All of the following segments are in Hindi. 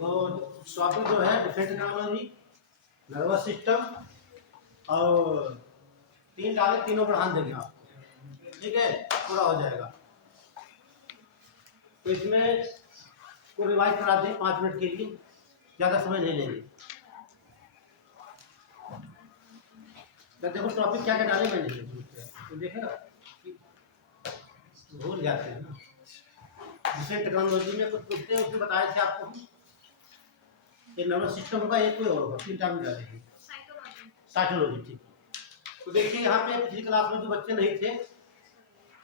तो टॉपिक जो है डिफेंस टेक्नोलॉजी, नर्वस सिस्टम और तीन डाले, तीनों पर ध्यान देंगे आप। ठीक है, पूरा हो जाएगा। तो इसमें को रिवाइज करा दें 5 मिनट के लिए, ज़्यादा समय नहीं लेंगे। तो देखो टॉपिक क्या क्या डाले मैंने, तो देखेगा भूल जाते हैं ना। डिफेंस टेक्नोलॉजी में कुछ पूछते हैं, उसमें बताए थे आपको ये नर्वस सिस्टम होगा, एक कोई और होगा, 3 टाइम डालेंगे। साइकोलॉजी। ठीक। तो देखिए यहाँ पे पिछली क्लास में जो बच्चे नहीं थे,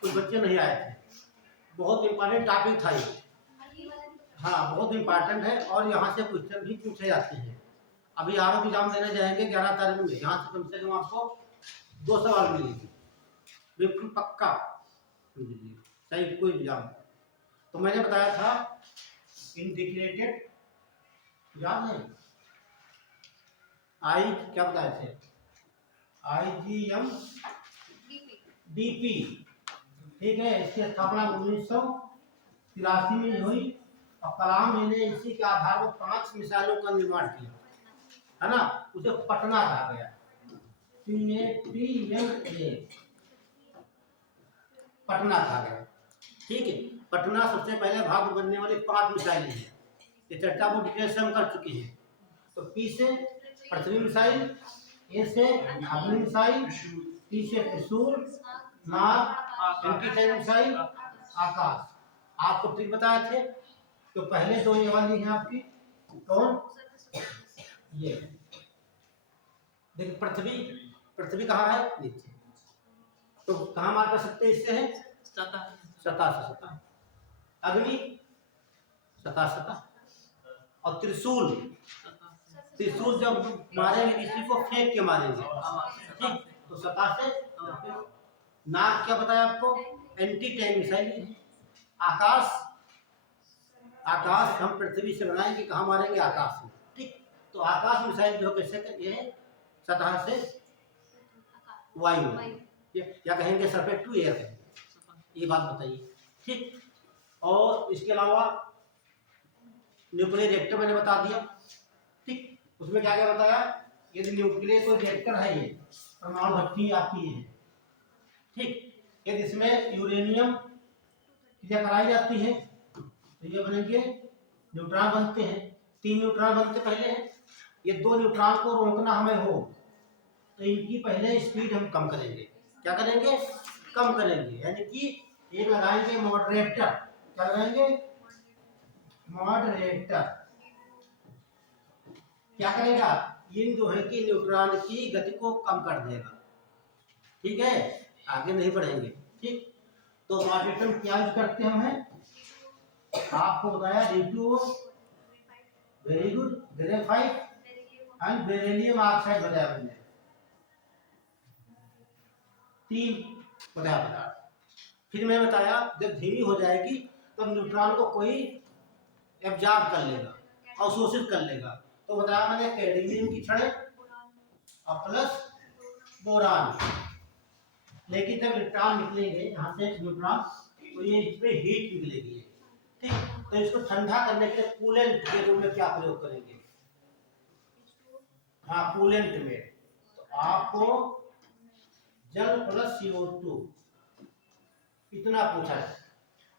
कुछ बच्चे नहीं आए थे, बहुत इंपॉर्टेंट टॉपिक था ये। हाँ, बहुत इंपॉर्टेंट है और यहाँ से क्वेश्चन भी पूछे जाते हैं। अभी आर एग्जाम देने जाएंगे 11 तारीख में, यहाँ से कम आपको 2 सवाल मिलेंगे, बिल्कुल पक्का सही कोई एग्जाम। तो मैंने बताया था इंटीग्रेटेड, याद है आई क्या बताए थे, IGM DP। ठीक है, इसकी स्थापना 1983 में हुई और कलाम ने इसी के आधार पर 5 मिसाइलों का निर्माण किया, है ना। उसे पटना कहा गया, PNA पटना कहा गया। ठीक है, पटना सबसे पहले भाग बनने वाली 5 मिसाइलें हैं, ये चर्चा को डिटेल से हम कर चुके हैं। तो P से पृथ्वी मिसाइल, A से अग्नि मिसाइल, T से त्रिशूल, नाग, एंटी मिसाइल, आकाश। आपको ट्रिक बताए थे। तो पहले 2 ये वाली हैं आपकी, कौन, ये देखिए पृथ्वी कहाँ है, नीचे। तो कहाँ मार कर सकते इससे है, सतह से सतह। अग्नि सतह सतह, और त्रिशूल जब मारेंगे किसी को फेंक के मारेंगे, ठीक, तो सतह से। नाग क्या बताया आपको, एंटी टैंक मिसाइल। आकाश हम पृथ्वी से बनाएंगे, कहाँ मारेंगे, आकाश में। ठीक, तो आकाश मिसाइल जो कैसे, ये सतह से वायु, या कहेंगे सरफेस टू एयर कहेंगे, ये बात बताइए। ठीक, और इसके अलावा न्यूक्लियर रिएक्टर मैंने बता दिया। ठीक, उसमें क्या क्या बताया, यदि न्यूक्लियर कोई रिएक्टर है, ये परमाणु भट्टी आपकी है। ठीक, यदि इसमें यूरेनियम क्रिया कराई जाती है तो ये बनेंगे न्यूट्रॉन बनते हैं, 3 न्यूट्रॉन बनते पहले हैं। ये 2 न्यूट्रॉन को रोकना हमें हो तो इनकी पहले स्पीड हम कम करेंगे। क्या करेंगे, कम करेंगे, यानी कि एक लगाएंगे मॉडरेटर। क्या लगाएंगे, मॉडरेटर। क्या करेगा, ये जो है कि न्यूट्रॉन की गति को कम कर देगा। ठीक है, आगे नहीं बढ़ेंगे। ठीक, तो मॉडरेटर क्या यूज करते हैं, आपको बताया D2O, very good, graphite and beryllium oxide बताया मैंने, 3 बताया पदार्थ। फिर मैं बताया जब धीमी हो जाएगी तब न्यूट्रॉन को कोई एब्जॉर्ब कर लेगा, अवशोषित कर लेगा। तो बताया मैंने कैडमियम की छड़ें और प्लस बोरान। लेकिन जब न्यूट्रॉन निकलेंगे यहाँ से न्यूट्रॉन, तो ये इसमें हीट निकलेगी। ठीक, तो इसको ठंडा करने के लिए कूलेंट के रूप में क्या प्रयोग करेंगे, हाँ कूलेंट में। तो आपको जल प्लस CO2 इतना पूछा है।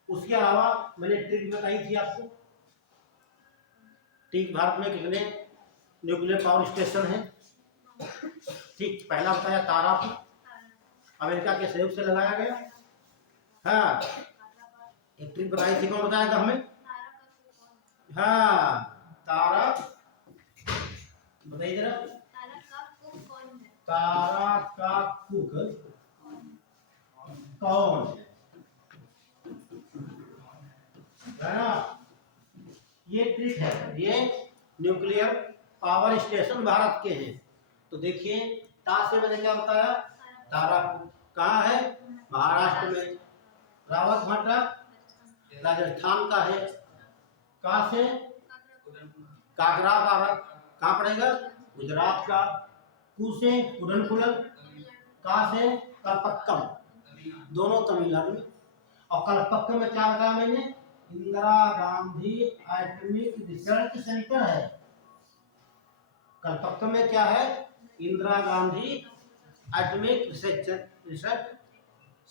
उसके अलावा मैंने ट्रिक बताई थी आपको। ठीक, भारत में कितने न्यूक्लियर पावर स्टेशन हैं। ठीक, पहला बताया तारापुर, अमेरिका के सहयोग से लगाया गया। हाँ, एक ट्रिक बताई थी, कौन बताया था हमें, हाँ तारा, बताइए जरा, तारा का कुक कौन है ना। ये ट्रिक है, ये न्यूक्लियर पावर स्टेशन भारत के हैं। तो देखिए ता से मैंने क्या बताया, तारापुर कहाँ है, महाराष्ट्र में। रावत भाटा राजस्थान का है। कहाँ से, कागरा कहाँ पड़ेगा, गुजरात का। कू से कुडनकुलम, कहाँ से, कलपक्कम, दोनों तमिलनाडु में। और कलपक्कम में क्या बताया मैंने, Indira Gandhi atomic research centre है। कलकत्ता में क्या है? Indira Gandhi atomic research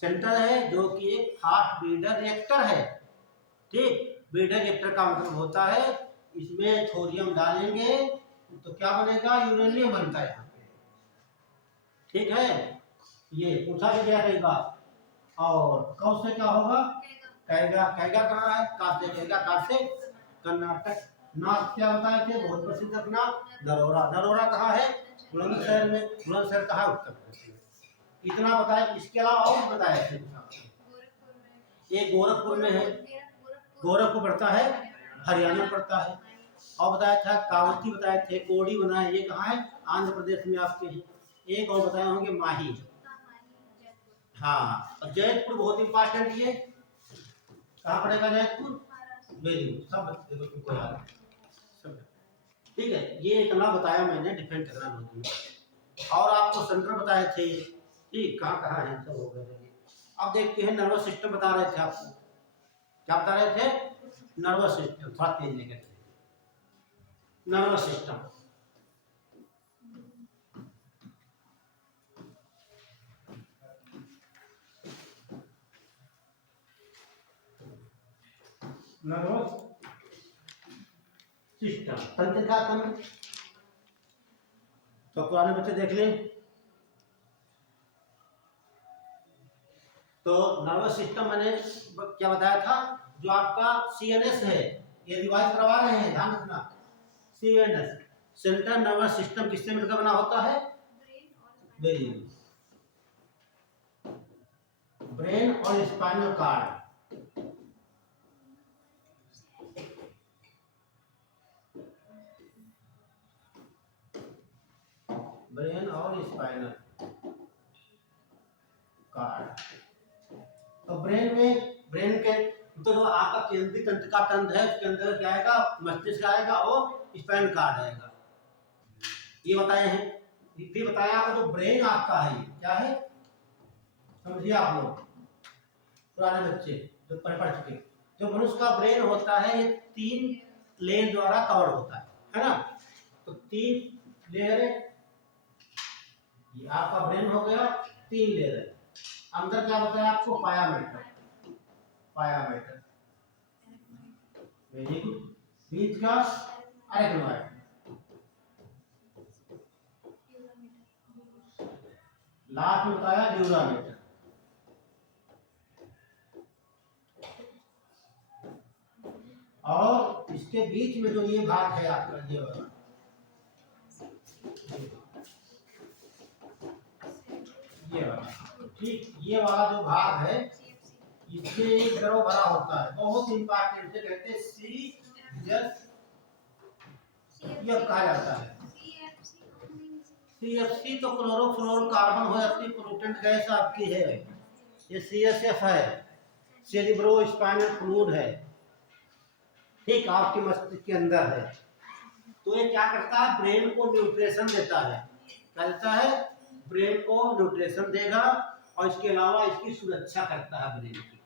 centre है, जो कि एक फास्ट ब्रीडर रिएक्टर है। ठीक, ब्रीडर रिएक्टर का मतलब होता है इसमें थोरियम डालेंगे तो क्या बनेगा? यूरेनियम बनता है यहाँ पे। ठीक है, ये पूछा भी गया कई बार। और कौन से क्या होगा? कैगा। कैगा कहाँ है? कासे। कैगा कासे कर्नाटक। नाक क्या बताए थे? बहुत प्रसिद्ध अपना नरोरा। नरोरा कहाँ है? बुलंदशहर में। बुलंदशहर कहाँ? उत्तर प्रदेश में। इतना बताया। इसके अलावा और बताया थे ये गोरखपुर में है। गोरखपुर पड़ता है, हरियाणा में पड़ता है। और बताया था कावती, बताए थे कोडी बना है, ये कहाँ है? आंध्र प्रदेश में आपके हैं। एक और बताए होंगे माही। हाँ, और जयपुर बहुत इंपॉर्टेंट ये। कहाँ पड़ेगा जयपुर? वेरी गुड, सब बच्चे को याद है सब। ठीक है, ये इतना बताया मैंने डिफेंस टेक्नोलॉजी में। और आपको सेंटर बताए थे ठीक, कहाँ कहाँ है सब हो गए। अब देखते हैं नर्वस सिस्टम बता रहे थे आपको। क्या बता रहे थे? Nervous system. थोड़ा तेज लेकर नर्वस सिस्टम। नर्वस सिस्टम तंत्रिका तंत्र। तो पुराने बच्चे देख लें। तो नर्वस सिस्टम मैंने क्या बताया था? जो आपका सीएनएस है, ये रिवाइज करवा रहे हैं, ध्यान रखना। सीएनएस सेंट्रल नर्वस सिस्टम किससे मिलकर बना होता है? ब्रेन और स्पाइनल कार्ड। ब्रेन और स्पाइनल कार्ड। तो ब्रेन के तो जो आपका केंद्रीय तंत्रिका तंत्र है उसके अंदर क्या आएगा? मस्तिष्क आएगा और स्पाइनल कार्ड आएगा। ये बताए हैं। फिर बताया आपको जो ब्रेन आपका है क्या है? समझिए आप लोग पुराने बच्चे जो पढ़ चुके। जो मनुष्य का ब्रेन होता है ये 3 लेयर द्वारा कवर होता है ना? तो 3 लेयर है। ये आपका ब्रेन हो गया, 3 लेयर है। अंदर क्या बताया आपको? पाया मैटर। Very good. बीच का अरेक्नोइड। लास्ट में बताया ड्यूरामेटर। और इसके बीच में जो ये भाग है आपका, ये वाला, ठीक, ये वाला जो भाग है इसमें एक द्रव भरा होता है, बहुत इंपॉर्टेंट है, कहते हैं ये कहा जाता है। सीएफसी तो क्लोरोफ्लोरोकार्बन हो जाती, पोल्यूटेंट गैस आपकी है। ये सीएसएफ है, सेरिब्रो स्पाइनल फ्लूइड है। ठीक, आपके मस्तिष्क के अंदर है। तो ये क्या करता है? ब्रेन को न्यूट्रिशन देता है। क्या देता है? ब्रेन को न्यूट्रिशन देगा और इसके अलावा इसकी सुरक्षा करता है ब्रेन की।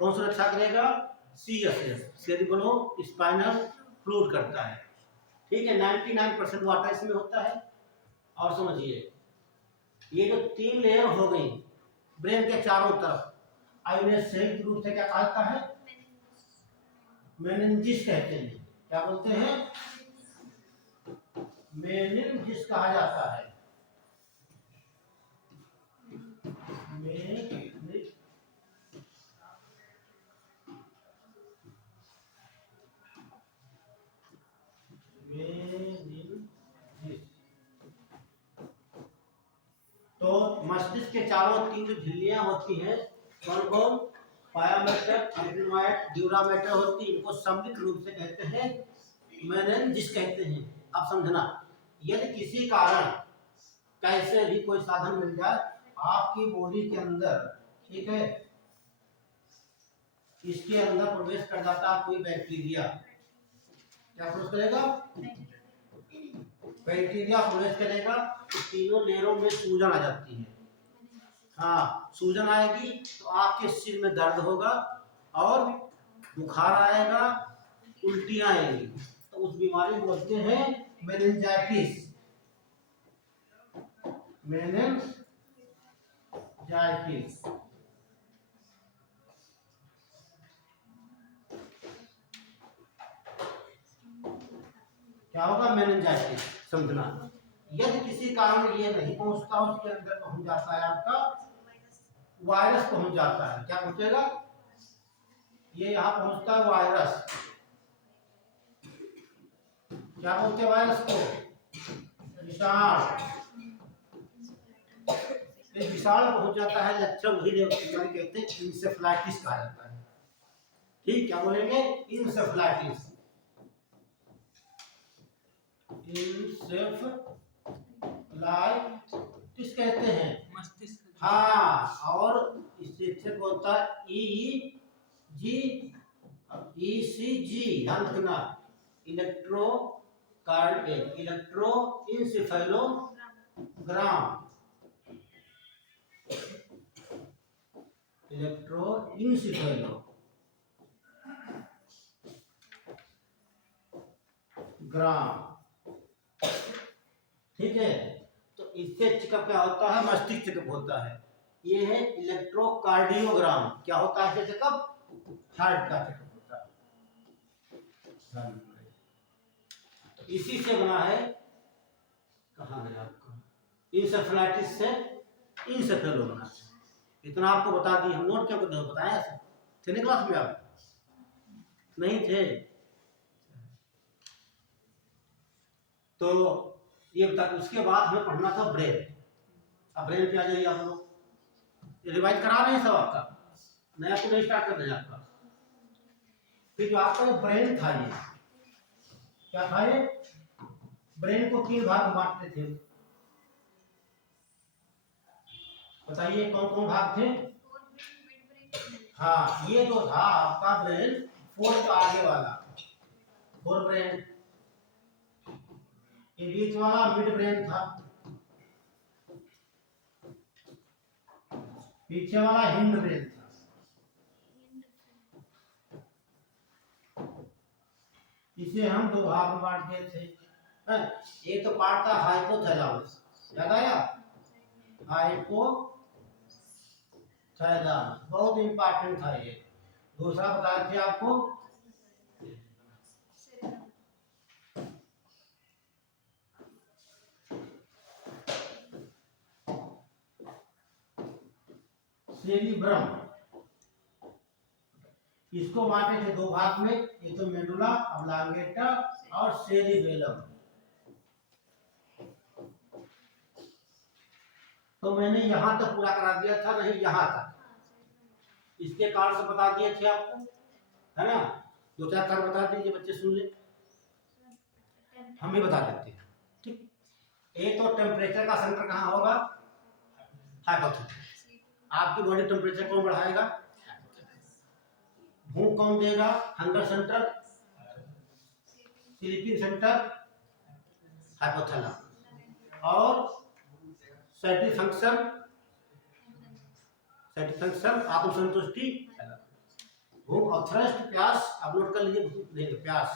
कौन सुरक्षा करेगा? सीएसएफ, सेरिब्रो स्पाइनल फ्लूइड करता है। ठीक है, 99% वाटर इसमें होता है। और समझिए ये जो 3 लेयर हो गई ब्रेन के चारों तरफ, इन्हें संयुक्त रूप से क्या कहता है? मेनिंजिस कहते हैं। क्या बोलते हैं? मेनिंजिस कहा जाता है। तो मस्तिष्क के चारों 3 जो झिल्लियां होती हैं, कौन कौन? पायामेटर, अरेक्नोइड, ड्यूरामेटर होती है। इनको सम्मिलित रूप से कहते हैं मेनिंजिस कहते हैं। अब समझना, यदि किसी कारण कैसे भी कोई साधन मिल जाए आपकी बॉडी के अंदर, ठीक है, इसके अंदर प्रवेश कर जाता है कोई बैक्टीरिया, क्या प्रवेश करेगा? बैक्टीरिया प्रवेश करेगा तो तीनों लेयरों में सूजन आ जाती है। हाँ, सूजन आएगी तो आपके सिर में दर्द होगा और बुखार आएगा, उल्टियाँ आएंगी, तो उस बीमारी को बोलते हैं मेनिंजाइटिस। मेनिंजाइटिस क्या होगा? मेनिंजाइटिस समझना। यदि किसी कारण ये नहीं पहुंचता, उसके अंदर पहुंच जाता है आपका वायरस, पहुंच जाता है। क्या पहुंचेगा? ये यहाँ पहुंचता है वायरस। क्या बोलते हैं वायरस को? विषाणु। विषाणु पहुंच जाता है, लक्षण वही कहते हैं इंसेफ्लाइटिस कहा जाता है। ठीक, क्या बोलेंगे? इंसेफ्लाइटिस। इंसेफ्लाइटिस कहते हैं मस्तिष्क। हाँ, और इससे होता है ECG, ध्यान रखना, इलेक्ट्रोइंसेफेलोग्राम। ठीक है, तो इससे चेकअप क्या होता है? मस्तिष्क चेकअप होता है। ये है इलेक्ट्रोकार्डियोग्राम। क्या होता है चेकअप? हार्ट का चेकअप होता है। तो इसी से बना है, कहाँ है आपका, इंसेफ्लाइटिस से इंसेफेलो बना। इतना आपको बता दी, हम नोट क्या बताया थे ना क्लास में? आप नहीं थे तो ये बता। उसके बाद हमें पढ़ना था ब्रेन। अब ब्रेन पे आ जाइए आप लोग। रिवाइज करा रहे हैं सब आपका, नया तो नहीं स्टार्ट कर देंगे आपका। फिर जो आपका ब्रेन था, ये क्या था? ये ब्रेन को 3 भाग में बांटते थे। बताइए कौन कौन भाग थे? हाँ, ये जो था आपका ब्रेन, फोर तो आगे वाला फोर ब्रेन, ये बीच वाला मिड ब्रेन था, पीछे वाला हिंड ब्रेन था। इसे हम 2 भाग में बांट दिए थे। एक तो पार्ट था हाइपोथैलेमस, याद आया? हाइपोथैलेमस बहुत इंपॉर्टेंट था ये। दूसरा बताए थे आपको सेरिब्रम। इसको बांटे थे 2 भाग में, एक तो मेडुला ऑब्लांगेटा और सेरिबेलम। तो मैंने यहां तक पूरा करा दिया था, नहीं यहां तक। इसके कारण से बता दिए थे आपको, है ना? 2-4 कारण बता दीजिए, बच्चे सुन ले, हम भी बता देते हैं। ठीक, एक तो टेम्परेचर का सेंटर कहाँ होगा? हाइपोथैलेमस। आपकी बॉडी टेम्परेचर कौन बढ़ाएगा? भूख कौन देगा? Hunger centre, sleeping centre, hypothalamus. और सेटिस्फैक्शन आत्मसंतुष्टि, भूख और थ्रस्ट, प्यास। आप नोट कर लीजिए, भूख नहीं, प्यास,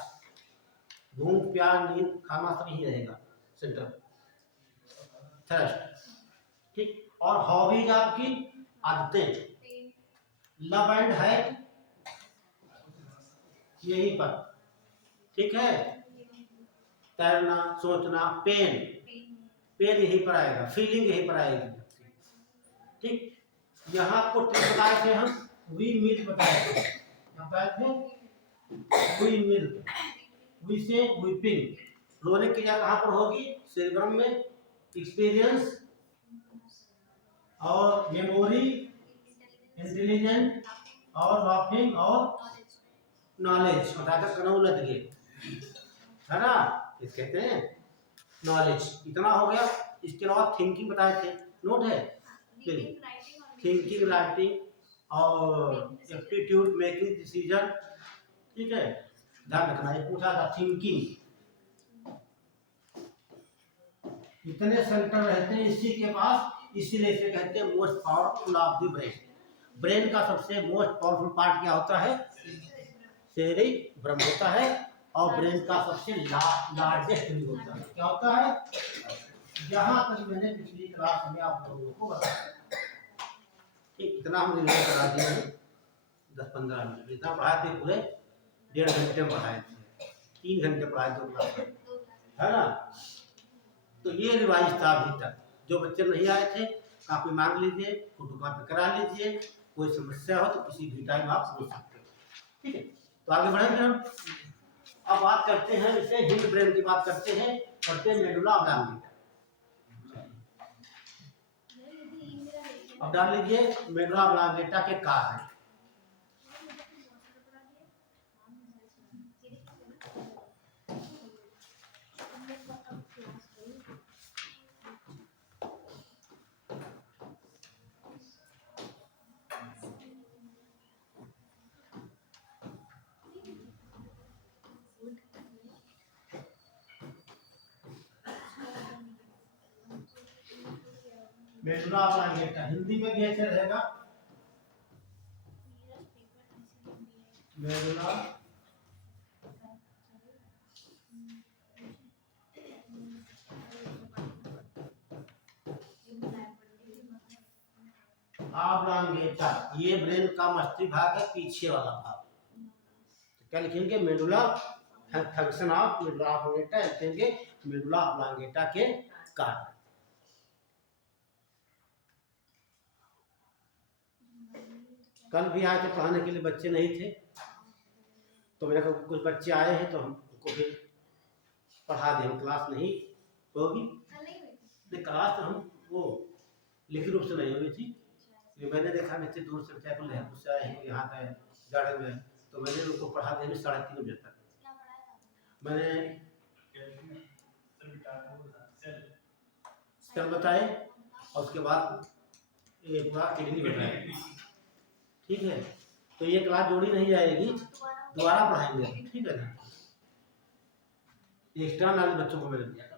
भूख, प्यास, नींद, खाना सब ही रहेगा सेंटर, थ्रस्ट। ठीक, और हॉबीज आपकी आदतें, लव एंड हैक यहीं पर। ठीक है, तैरना, सोचना, पेन यहीं पर आएगा, फीलिंग यहीं पर आएगी। ठीक, यहाँ आपको बताए थे हम, वी मिल्क बताए थे, वी मिल्क, वी से वीपिंग। रोने की क्रिया कहाँ पर होगी? सेरिब्रम में। एक्सपीरियंस और मेमोरी, इंटेलिजेंट और लाफिंग और नॉलेज। बताकर कनौ लग गए, है ना? इस कहते हैं नॉलेज। इतना हो गया। इसके अलावा थिंकिंग बताए थे, नोट है? थिंकिंग, राइटिंग और एप्टीट्यूड, मेकिंग डिसीजन। ठीक है, ध्यान रखना, ये पूछा था थिंकिंग। इतने सेंटर रहते हैं इसी के पास, इसीलिए इसे कहते हैं most powerful of the brain. Brain का सबसे मोस्ट पावरफुल पार्ट क्या होता है? सेरेब्रम होता है और ब्रेन का सबसे लार्जेस्ट भी होता है। क्या होता है? जहां तक मैंने पिछली क्लास में आप लोगों को बताया, ठीक, इतना हम रिवीजन करा दिए 10-15 मिनट, इतना पढ़ाए थे पूरे 1.5 घंटे में पढ़ाए थे, 3 घंटे पढ़ाए 2 क्लास है ना। तो ये रिवाइज था अभी तक। जो बच्चे नहीं आए थे कापी मांग लीजिए, फोटो कॉपी करा लीजिए, कोई समस्या हो तो किसी भी टाइम आप पूछ सकते हो, ठीक है। तो आगे बढ़ेंगे हम। अब बात करते हैं, इसे हिंड ब्रेन की बात करते हैं, पढ़ते हैं मेडुला ऑब्लांगेटा। अब डाल लीजिए मेडुला ऑब्लांगेटा के कार्य। मेडुला ऑब्लांगेटा हिंदी में भी ऐसे रहेगा, मेडुला ऑब्लांगेटा। ये ब्रेन का मस्तिष्क भाग है, पीछे वाला भाग। तो क्या लिखेंगे? Medulla function of medulla oblongata, लिखेंगे मेडुला ऑब्लांगेटा के कार्य। कल भी आए थे पढ़ाने के लिए, बच्चे नहीं थे तो मेरे को कुछ बच्चे आए हैं तो हम उनको फिर पढ़ा दें। क्लास नहीं होगी, नहीं क्लास तो हम वो लिखित रूप से नहीं हुई थी। ये मैंने देखा बच्चे दूर से चाहे लहर से आए हैं, यहाँ का गार्डन में, तो मैंने उनको पढ़ा दिया 3:30 बजे तक। मैंने सेल बताए और उसके बाद एक बार किडनी बताए, ठीक है। तो ये क्लास जोड़ी नहीं जाएगी, दोबारा पढ़ाएंगे, ठीक है ना। एक्स्ट्रा नॉलेज बच्चों को मैंने दिया था।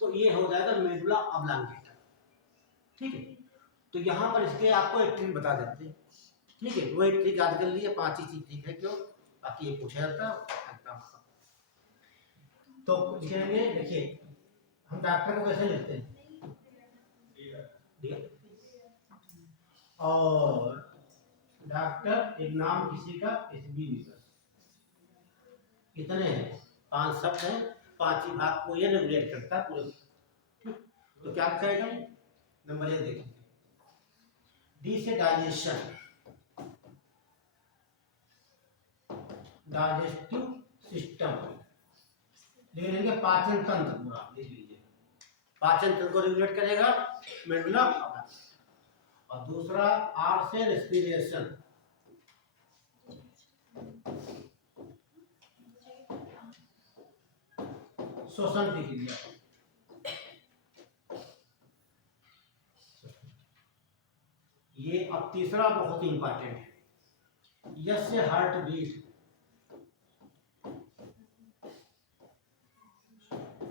तो ये हो जाएगा मेडुला ऑब्लांगेटा, ठीक है। तो यहाँ पर इसके आपको एक ट्रिक बता देते हैं, ठीक है। वो एक ट्रिक याद कर लिए, 5 ही चीज ठीक है, क्यों? बाकी ये पूछा जाता है। तो लिखेंगे, देखिए हम डॉक्टर को कैसे लिखते हैं, और डॉक्टर एक नाम किसी का, एसबी निकल, कितने हैं? 5 शब्द हैं, 5 ही भाग को ये रेगुलेट करता है पूरे, ठीक। तो क्या कहेगा? नंबर 1 देखेंगे, डी से डाइजेशन, डाइजेस्टिव सिस्टम लिख लेंगे, पाचन तंत्र पूरा लिख लीजिए, पाचन तंत्र को रेगुलेट करेगा मेडुला। और दूसरा आर से रेस्पिरेशन, श्वसन की क्रिया। ये अब तीसरा बहुत इंपॉर्टेंट है, यस से हार्ट बीट,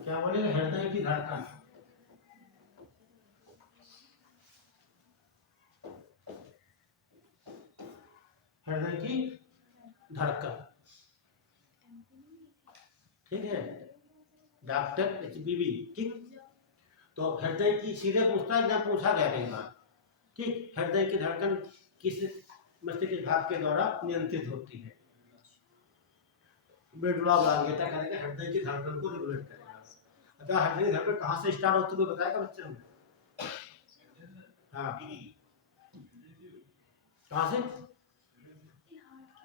क्या बोलेंगे? हृदय की धड़कन, हृदय की धड़कन, ठीक है। डॉक्टर एचबीवी, ठीक। तो हृदय की सीधे पूछता है, जहाँ पूछा गया कई बार, ठीक। हृदय की धड़कन किस मस्तिष्क भाग के द्वारा नियंत्रित होती है? मेडुला ऑब्लांगेटा करेगा, हृदय की धड़कन को रेगुलेट करेगा। अच्छा, हृदय की धड़कन कहाँ से स्टार्ट होती है बताएगा बच्चे हमें? हाँ, कहाँ से?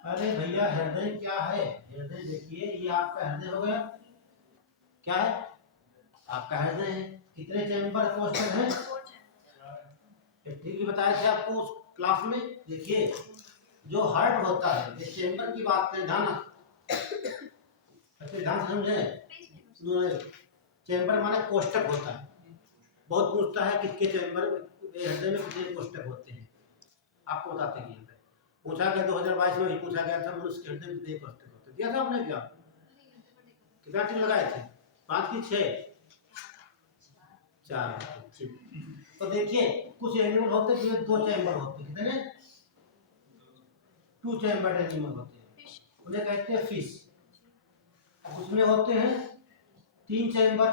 अरे भैया, हृदय क्या है? हृदय देखिए, ये आपका हृदय हो गया, क्या है? आपका हृदय है। कितने चैम्बर कोष्ठक हैं? ठीक बताए थे आपको उस क्लास में। देखिए, जो हार्ट होता है, ये चैम्बर की बात करें, ध्यान अच्छे ध्यान से समझे। चैम्बर माने कोष्ठक होता है। बहुत पूछता है किसके चैम्बर हृदय में कितने कोष्ठक होते हैं, आपको बताते हैं। पूछा गया 2022 में ही पूछा गया था, मनुष्य के हृदय में कितने कोष्ठक होते हैं, दिया था आपने क्या? कितना टिक लगाए थे? 5 की 6? 4। तो देखिए, कुछ एनिमल होते हैं जिनमें 2 चैम्बर होते हैं, कितने? 2 चैम्बर एनिमल होते हैं। उन्हें कहते हैं फिश। उसमें होते हैं 3 चैम्बर,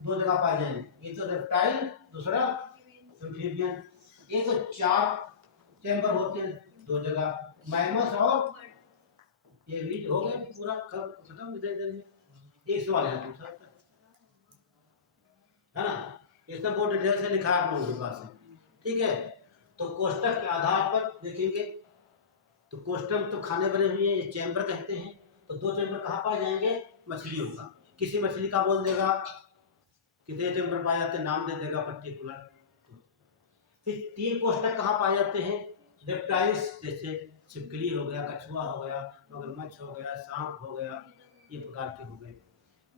2 जगह पाए जाएंगे, एक तो रेप्टाइल, दूसरा एम्फीबियन। एक तो 4 चैम्बर होते हैं 2 जगह, मैमल्स और ये भी हो गए पूरा खत्म। इधर एक सवाल है पूछा है ना, इसमें बहुत डिटेल से लिखा है आप लोगों के पास है, ठीक है। तो कोष्टक के आधार पर देखेंगे, तो कोष्टक तो खाने बने हुए हैं, ये चैम्बर कहते हैं। तो 2 चैम्बर कहाँ पाए जाएंगे? मछलियों का। किसी मछली का बोल देगा, कितने चैम्बर पाए जाते हैं नाम दे देगा पर्टिकुलर। फिर 3 कोष्टक कहाँ पाए जाते हैं? रेप्टाइल्स, जैसे छिपकली हो गया, कछुआ हो गया, मगरमच्छ हो गया, सांप हो गया, ये प्रकार के हो गए।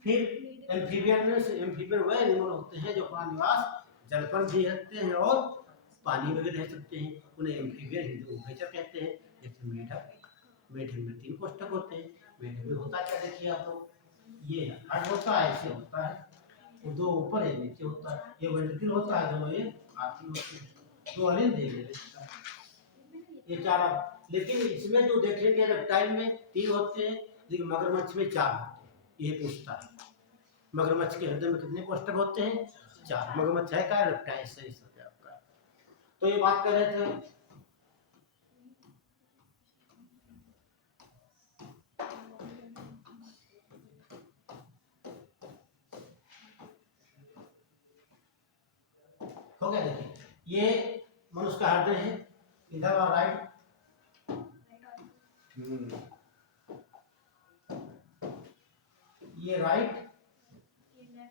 फिर एम्फीबियन में से एम्फीबियन वह एनिमल होते हैं जो अपना निवास जल पर भी रखते हैं और पानी में भी रह सकते हैं, उन्हें एम्फीबियन हिंदू उभयचर कहते हैं। जैसे मेढक, मेढक में 3 कोष्टक होते हैं। मेढक में होता क्या देखिए आप लोग, ये हट होता है, ऐसे होता है, वो 2 ऊपर है, नीचे होता है, ये वेंट्रिकल होता है, दोनों ये आती होती है, 2 अलिंद दे देता है, ये 4। लेकिन इसमें जो देखेंगे रेप्टाइल में 3 होते हैं, लेकिन मगरमच्छ में 4 होते हैं। ये पूछता है मगरमच्छ के हृदय में कितने कोष्टक होते हैं? 4। मगरमच्छ है क्या? रेप्टाइल सही है आपका। तो ये बात कर रहे थे हो गया। देखिए ये मनुष्य का हृदय है, इधर और राइट, ये राइट,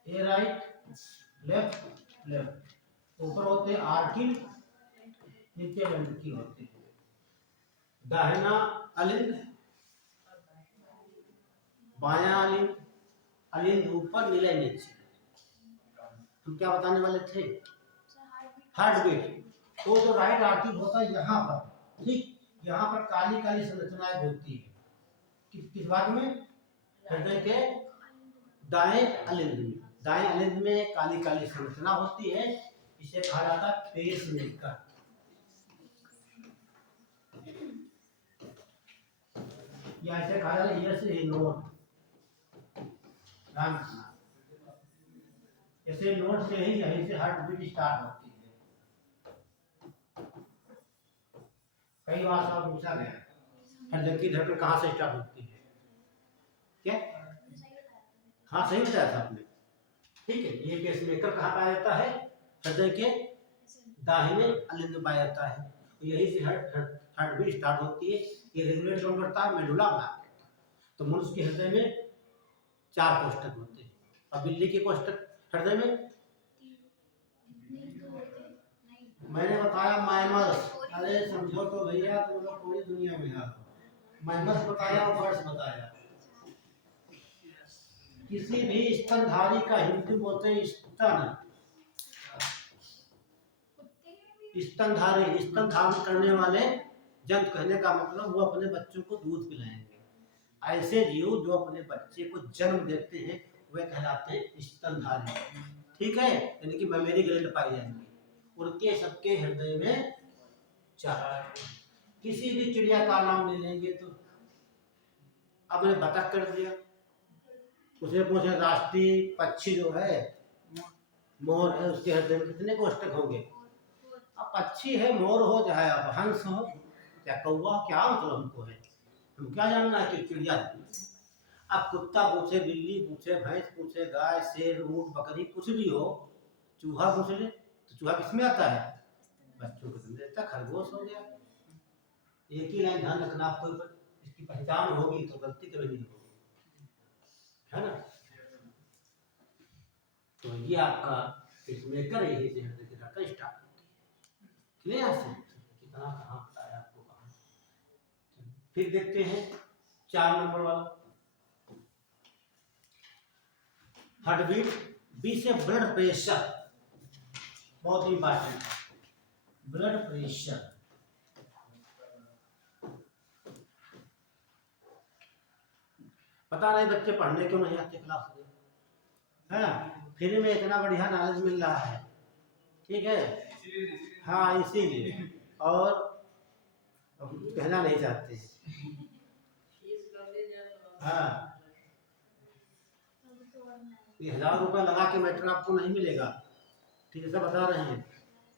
ये राइट, लेफ्ट लेफ्ट। ऊपर होते हैं आर्किल, नीचे वेंट्रिकल होते हैं। दाहिना अलिंद, बायां अलिंद, अलिंद ऊपर, नीले नीचे। हम क्या बताने वाले थे? Heart beat. तो जो राइट आर्किल होता है यहाँ पर, ठीक यहाँ पर काली काली संरचनाएं होती है। किस भाग में? हृदय के दाएं अलिंद में। दाएं अलिंद में काली काली संरचना होती है, इसे कहा जाता है पेसमेकर। या इसे कहा जाता है यस नोड। ऐसे नोड से ही यहीं से हार्ट बीट स्टार्ट होती है। कई बार सवाल पूछा गया हृदय की धड़कन कहाँ से स्टार्ट होती है? क्या? हाँ सही बताया था आपने, ठीक है। ये पेसमेकर कहाँ पाया जाता है? हृदय के दाहिने अलिंद में पाया जाता है, तो यही से हार्ट बीट स्टार्ट होती है। ये रेगुलेट कौन करता है? Medulla oblongata. तो मनुष्य के हृदय में 4 कोष्ठक होते हैं, और बिल्ली के कोष्ठक हृदय में मैंने बताया मैमल्स। अरे समझो तो भैया, तुम लोग पूरी दुनिया में आ। मैमल्स बताया और बर्ड्स बताया। किसी भी स्तनधारी का हिंदी बोलते हैं स्तन, स्तनधारी, स्तन धारण करने वाले जंतु, कहने का मतलब वो अपने बच्चों को दूध पिलाएंगे। ऐसे जीव जो अपने बच्चे को जन्म देते हैं वे कहलाते हैं स्तनधारी, ठीक है। यानी कि मेमोरी ग्लैंड पाई जाएंगी, उनके सबके हृदय में 4। किसी भी चिड़िया का नाम ले लेंगे तो आपने बतख कर दिया, उसे पूछे राष्ट्रीय पक्षी जो है मोर है, उसके हृदय में कितने कोष्ठक होंगे? अब पक्षी है, मोर हो चाहे अब हंस हो क्या कौवा, क्या मतलब हमको है, हम क्या जानना है कि चिड़िया। अब कुत्ता पूछे, बिल्ली पूछे, भैंस पूछे, गाय, शेर, ऊंट, बकरी, कुछ भी हो, चूहा पूछ ले तो चूहा किसमें आता है? बच्चों को समझ लेता। खरगोश हो गया। एक ही लाइन ध्यान रखना, आपको इसकी पहचान होगी तो गलती कभी नहीं होगी, है ना। तो ये आपका पेसमेकर, यही से हृदय की धड़कन स्टार्ट होती है। क्लियर है कितना कहाँ बताया आपको, कहाँ। फिर देखते हैं 4 नंबर वाला हार्ट बीट। बी से ब्लड प्रेशर, बहुत इंपॉर्टेंट है ब्लड प्रेशर। पता नहीं बच्चे पढ़ने क्यों नहीं आते क्लास में, है ना। फ्री में इतना बढ़िया नॉलेज मिल रहा है, ठीक है। हाँ इसीलिए, और कहना नहीं चाहते। हाँ, ये 1000 रुपये लगा के मैटर आपको नहीं मिलेगा, ठीक है, सब बता रहे हैं।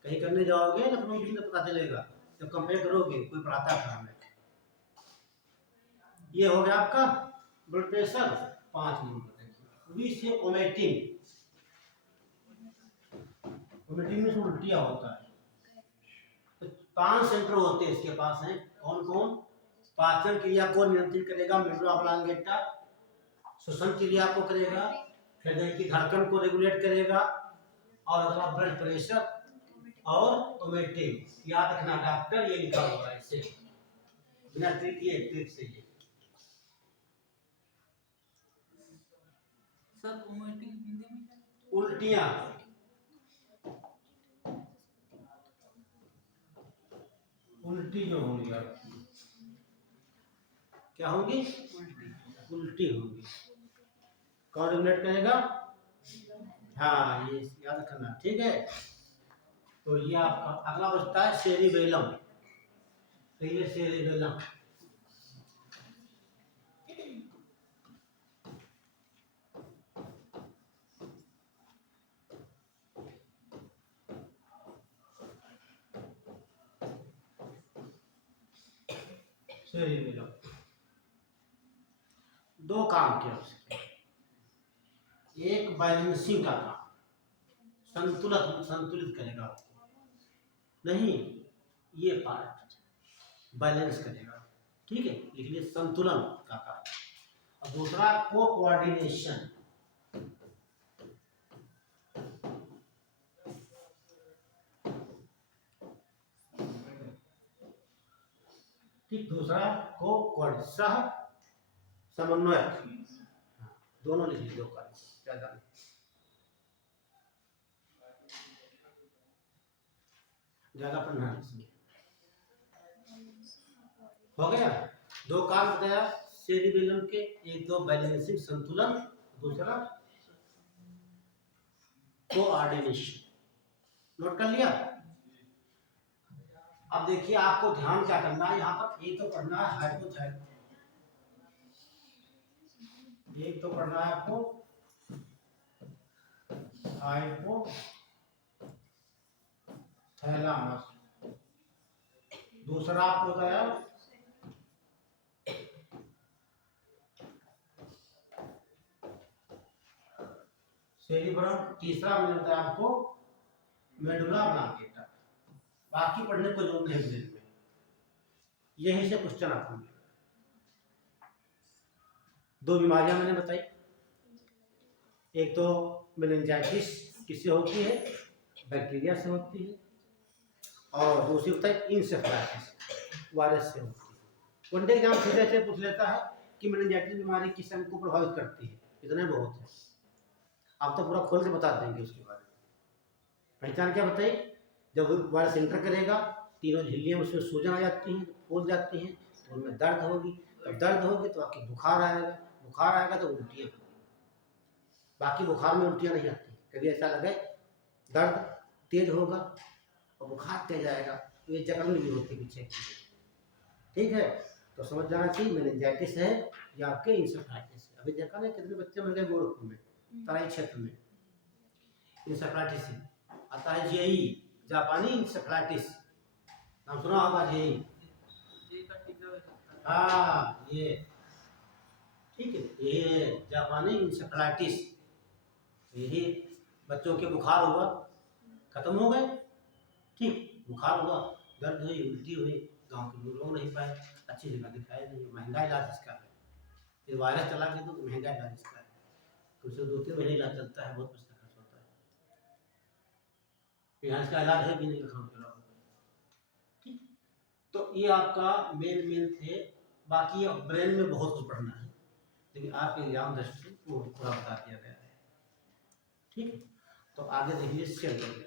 कहीं करने जाओगे लखनऊ में पता चलेगा, जब कंपेयर करोगे कोई पढ़ाता है हमें। ये हो गया आपका ब्लड प्रेशर 5 नंबर। विच से वोमिटिंग, वोमिटिंग में उल्टिया होता है। तो 5 सेंटर होते हैं इसके पास हैं, कौन कौन? पाचन क्रिया को नियंत्रित करेगा मेडुला ऑब्लांगेटा, श्वसन क्रिया को करेगा, हृदय की धड़कन को रेगुलेट करेगा, और अगला ब्लड प्रेशर और वोमिटिंग। याद रखना डॉक्टर ये लिखा हुआ है इसे, बिना ट्रिक किए ट्रिक से ये सर। वोमिटिंग हिंदी में उल्टियां, उल्टी जो होंगी क्या होंगी? उल्टी होंगी। कौन रेगुलेट करेगा? हाँ, ये याद रखना, ठीक है। तो ये आपका अगला बचता है सेरिबेलम। तो ये सेरिबेलम, सेरिबेलम दो काम किया उसके, एक बैलेंसिंग का काम, संतुलित करेगा आपको, नहीं ये पार्ट बैलेंस करेगा, ठीक है, इसलिए संतुलन का काम। और दूसरा कोऑर्डिनेशन, ठीक, दूसरा सह समन्वय, दोनों लिख लीजिए, ज्यादा ज्यादा पढ़ना इसमें। हो गया, दो काम बताया सेरिबेलम के, एक तो बैलेंसिंग संतुलन, दूसरा कोऑर्डिनेशन। नोट कर लिया? अब देखिए आपको ध्यान क्या करना है, यहाँ पर एक तो पढ़ना है हाइपोथैलेमस, एक तो पढ़ना है आपको हाइपोथैलेमस, दूसरा आपको बताया सेरिब्रम, तीसरा मैंने बताया आपको मेडुला ऑब्लांगेटा। बाकी पढ़ने को जरूरत नहीं ब्रेन में, यहीं से क्वेश्चन आते हैं। दो बीमारियां मैंने बताई, एक तो मेनिंजाइटिस किससे होती है? बैक्टीरिया से होती है, और दूसरी बताई इंसेफ्लाइटिस, वायरस से होती है। वनडे एग्जाम सीधे से पूछ लेता है कि मेनिंजाइटिस बीमारी किस अंग को प्रभावित करती है, इतने बहुत है, आप तो पूरा खोल के बता देंगे उसके बारे में। पहचान क्या बताई? जब वायरस एंटर करेगा, तीनों झिल्लियां उसमें सूजन आ जाती हैं, फूल जाती हैं, तो उनमें दर्द होगी, तब दर्द होगी तो आपकी बुखार आएगा, बुखार आएगा तो उल्टियाँ होगी। बाकी बुखार में उल्टियाँ नहीं आती, कभी ऐसा लगे दर्द तेज होगा और बुखार तेज आएगा, तो ये जकड़न भी होती है पीछे, ठीक है। तो समझ जाना चाहिए मेनिंजाइटिस है या आपके इंसेफ्लाइटिस है। अभी देखा ना कितने बच्चे मर गए गोरखपुर में, तराई क्षेत्र में, इंसेफ्लाइटिस से। आता है जेई, जापानी इंसेफ्लाइटिस, नाम सुना होगा जेई, हाँ ये, ठीक है, ये जापानी इंसेफ्लाइटिस, यही बच्चों के बुखार हुआ, खत्म हो गए, ठीक, बुखार हुआ, दर्द हुई, उल्टी हुई, गांव के लोग नहीं पाए, अच्छी जगह दिखाए नहीं, महंगा इलाज इसका है। फिर वायरस चला गया तो महंगा इलाज इसका है, तो उसे 2-3 महीने इलाज चलता है, बहुत पैसा खर्च होता है, यहाँ इसका इलाज है भी नहीं लखनऊ के अलावा, ठीक। तो ये आपका मेन थे, बाकी अब ब्रेन में बहुत कुछ पढ़ना है, लेकिन आपके एग्जाम दृष्टि से वो पूरा बता दिया गया है, ठीक। तो आगे देखिए सेल कर,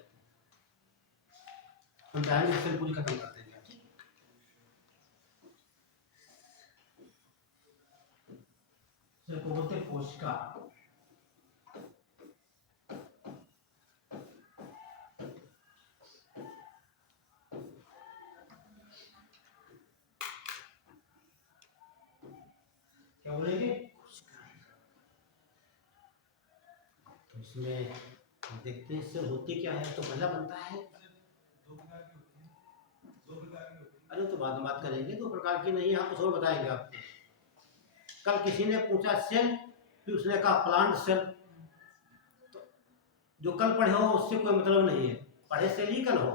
हम चाहेंगे सेल पूरी खत्म कर देंगे, सेल को बोलते हैं कोशिका। क्या बोलेंगे? इसमें देखते हैं सेल होती क्या है। तो पहला बनता है, अरे तो बाद में बात करेंगे, दो प्रकार की नहीं, यहाँ कुछ और बताएंगे आपको। कल किसी ने पूछा सेल, फिर उसने कहा प्लांट सेल। तो जो कल पढ़े हो उससे कोई मतलब नहीं है, पढ़े सेल ही कल हो,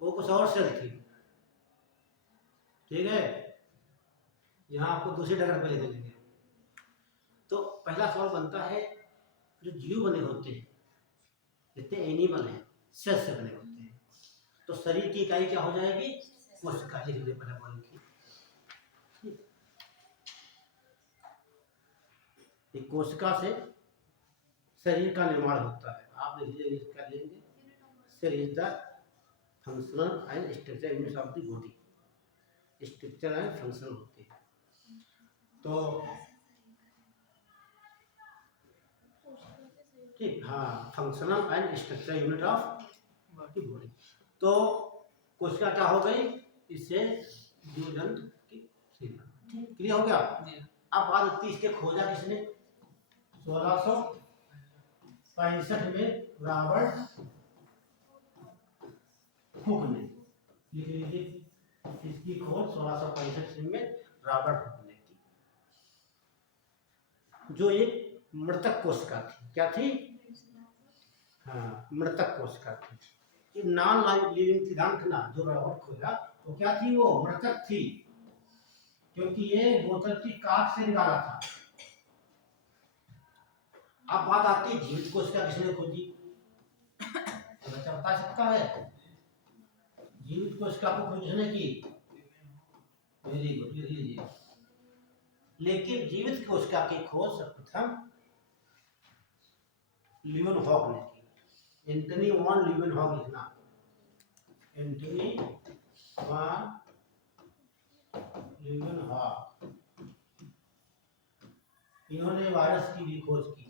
वो कुछ और सेल थी। ठीक है, यहाँ आपको दूसरी डगर पे ले चलेंगे। तो पहला सवाल बनता है, जो जीव बने होते हैं, जितने एनिमल हैं, सेल से बने होते हैं। तो शरीर की इकाई क्या हो जाएगी? कोशिका। लिख लीजिए पहले बोल की, एक कोशिका से शरीर का निर्माण होता है। आप लिख लीजिए, कर लेंगे। Cell is the functional and structure unit of the body. Structure and functional होते हैं। तो ठीक, हाँ, functional and structure unit of body. तो कोशिका क्या हो गई? इससे जीव जंतु की सेना। ठीक, क्लियर हो गया। अब बात होती है, इसके खोजा किसने? 1665 में रॉबर्ट हुक ने। लिख लीजिए, इसकी खोज 1665 में रॉबर्ट हुक ने की, जो एक मृतक कोशिका थी। क्या थी? हाँ, मृतक कोशिका थी। ये नॉन लिविंग सिद्धांत ना जो रॉबर्ट खोजा, वो क्या थी? वो मृतक थी, क्योंकि ये बोतल की काट से निकाला था। अब बात आती है जीवित कोशिका किसने खोजी? तो बच्चा बता सकता है? जीवित कोशिका को खोज किसने की? वेरी गुड, लिख लीजिए। लेकिन जीवित कोशिका की खोज सर्वप्रथम लीवेनहॉक ने की। एंटनी वॉन लीवेनहॉक लिखना, एंटनी वॉन लीवेनहॉक। इन्होंने वायरस की भी खोज की।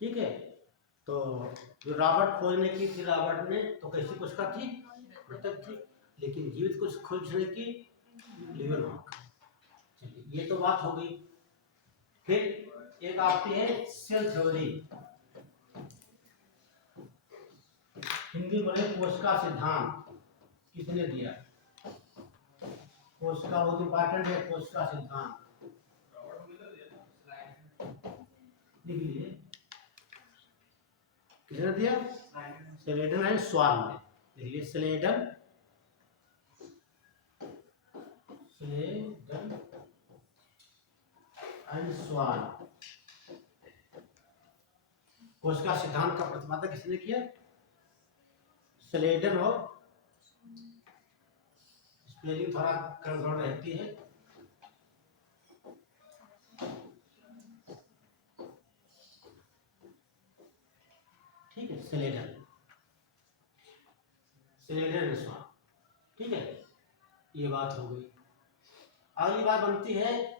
ठीक है, तो जो रॉबर्ट खोज ने की थी, रॉबर्ट ने तो कैसी कोशिका थी? मृतक थी। लेकिन जीवित को खोजने की लीवेनहॉक। चलिए, ये तो बात हो गई। फिर एक आती है सेल थ्योरी, हिंदी में कोशिका सिद्धांत। किसने दिया? कोशिका बहुत इंपॉर्टेंट है, कोशिका सिद्धांत लिख लीजिए। किसने दिया? स्लेडन एंड स्वान ने। लिख लीजिए, स्लेडन एंड स्वान। कोशिका सिद्धांत का प्रतिपादन किसने किया? स्लेडन। और स्पेलिंग थोड़ा गड़बड़ रहती है। ठीक है, स्लेडन स्वान। ठीक है, ये बात हो गई। अगली बात बनती है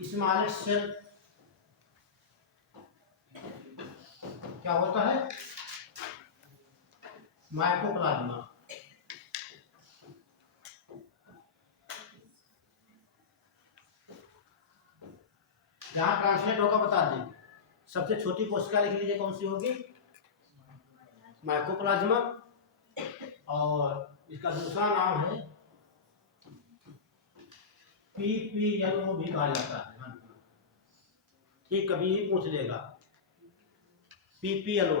स्मॉलेस्ट सेल। क्या होता है? माइकोप्लाज्मा। जहां ट्रांसलेट होगा बता देंगे। सबसे छोटी कोशिका लिख लीजिए, कौन सी होगी? माइकोप्लाज्मा। और इसका दूसरा नाम है PPLO भी कहा जाता है। ठीक, कभी ही पूछ लेगा PPLO।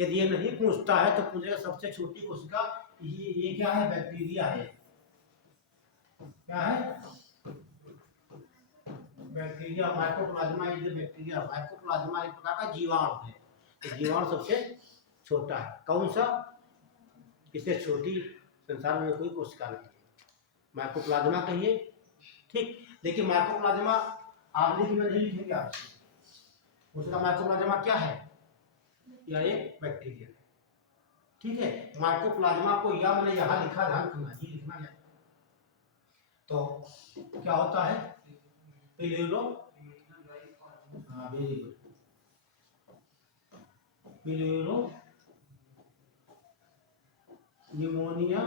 यदि ये नहीं पूछता है तो पूछेगा सबसे छोटी कोशिका ये क्या है? बैक्टीरिया है। क्या है? Bacteria. Mycoplasma is bacteria. Mycoplasma एक प्रकार का जीवाणु है। तो जीवाणु सबसे छोटा है। कौन सा? इससे छोटी संसार में कोई कोशिका नहीं है, माइकोप्लाज्मा कहिए। ठीक, लेकिन माइकोप्लाज्मा आवृत्ति में नहीं लिखेंगे आपसे। उसका माइकोप्लाज्मा क्या है? या एक बैक्टीरिया है। ठीक है, माइकोप्लाज्मा को या मैंने यहाँ लिखा, ध्यान रखना, ये लिखना है। तो क्या होता है? Pleuro, very good, pleuro pneumonia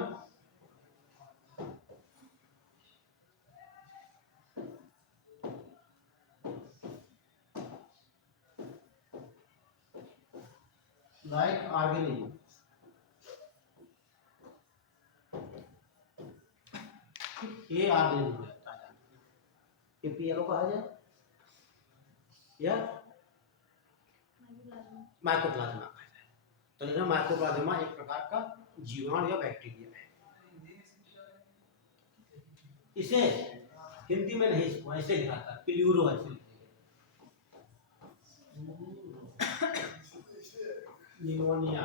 like organism, ये ऑर्गेनिज्म हो जाता है, ये पीएलओ कहा जाए या माइकोप्लाज्मा कहा जाए। तो ये माइकोप्लाज्मा एक प्रकार का जीवाणु या बैक्टीरिया है। इसे हिंदी में नहीं, इसको ऐसे लिखाता, प्लूरो ऐसे निमोनिया,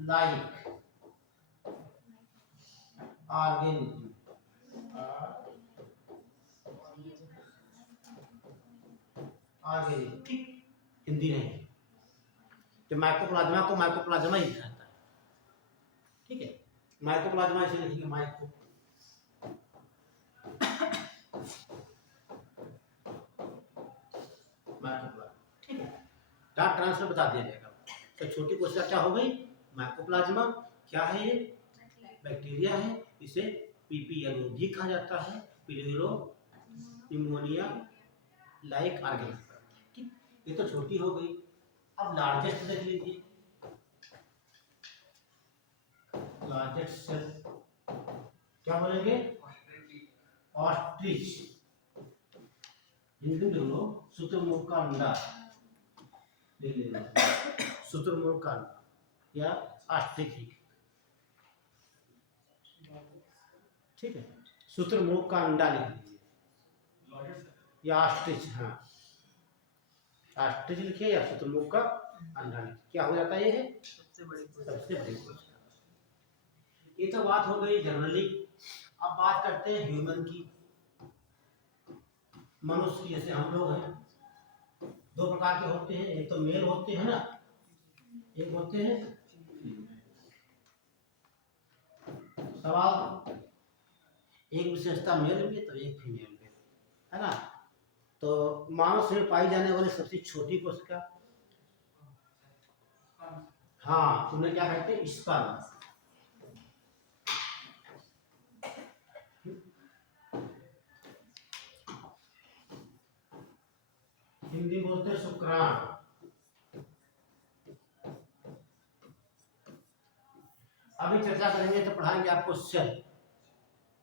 लाइक ऑर्गेनिज्म, ऑर्गेनिज्म, ठीक, हिंदी नहीं, तो माइकोप्लाज्मा को माइकोप्लाज्मा ही कहता है, ठीक है। माइकोप्लाज्मा इसे लिखेंगे माइको, ठीक है। डार्क ट्रांसफर बता दिया जाएगा। तो छोटी कोशिका क्या हो गई, माइकोप्लाज्मा, क्या है ये, बैक्टीरिया है, इसे पीपीएलओ भी कहा जाता है, प्लूरो निमोनिया लाइक ऑर्गेनिज्म, ठीक। ये तो छोटी हो गई। अब लार्जेस्ट देख लीजिए, लार्जेस्ट सेल क्या बोलेंगे, ऑस्ट्रिच, हिंदी में लो शुतुरमुर्ग का अंडा, शुतुरमुर्ग का अंडा या ऑस्ट्रिच, ठीक है, शुतुरमुर्ग का अंडा लिख लीजिए या ऑस्ट्रिच, हाँ ऑस्ट्रिच लिखिए या शुतुरमुर्ग का अंडा लिखिए, क्या हो जाता है, ये है सबसे बड़ी कोशिका। ये तो बात हो गई जनरली। अब बात करते हैं ह्यूमन की, मनुष्य की। जैसे हम लोग हैं, दो प्रकार के होते हैं, एक तो मेल होते हैं ना, एक होते हैं सवाल, एक विशेषता मेल में तो एक फीमेल में, है ना। तो मानव में पाई जाने वाली सबसे छोटी कोशिका, हाँ उन्हें क्या कहते हैं, स्पर्म। हिंदी बोलते हैं शुक्राणु। अभी चर्चा करेंगे तो पढ़ाएंगे आपको सेल,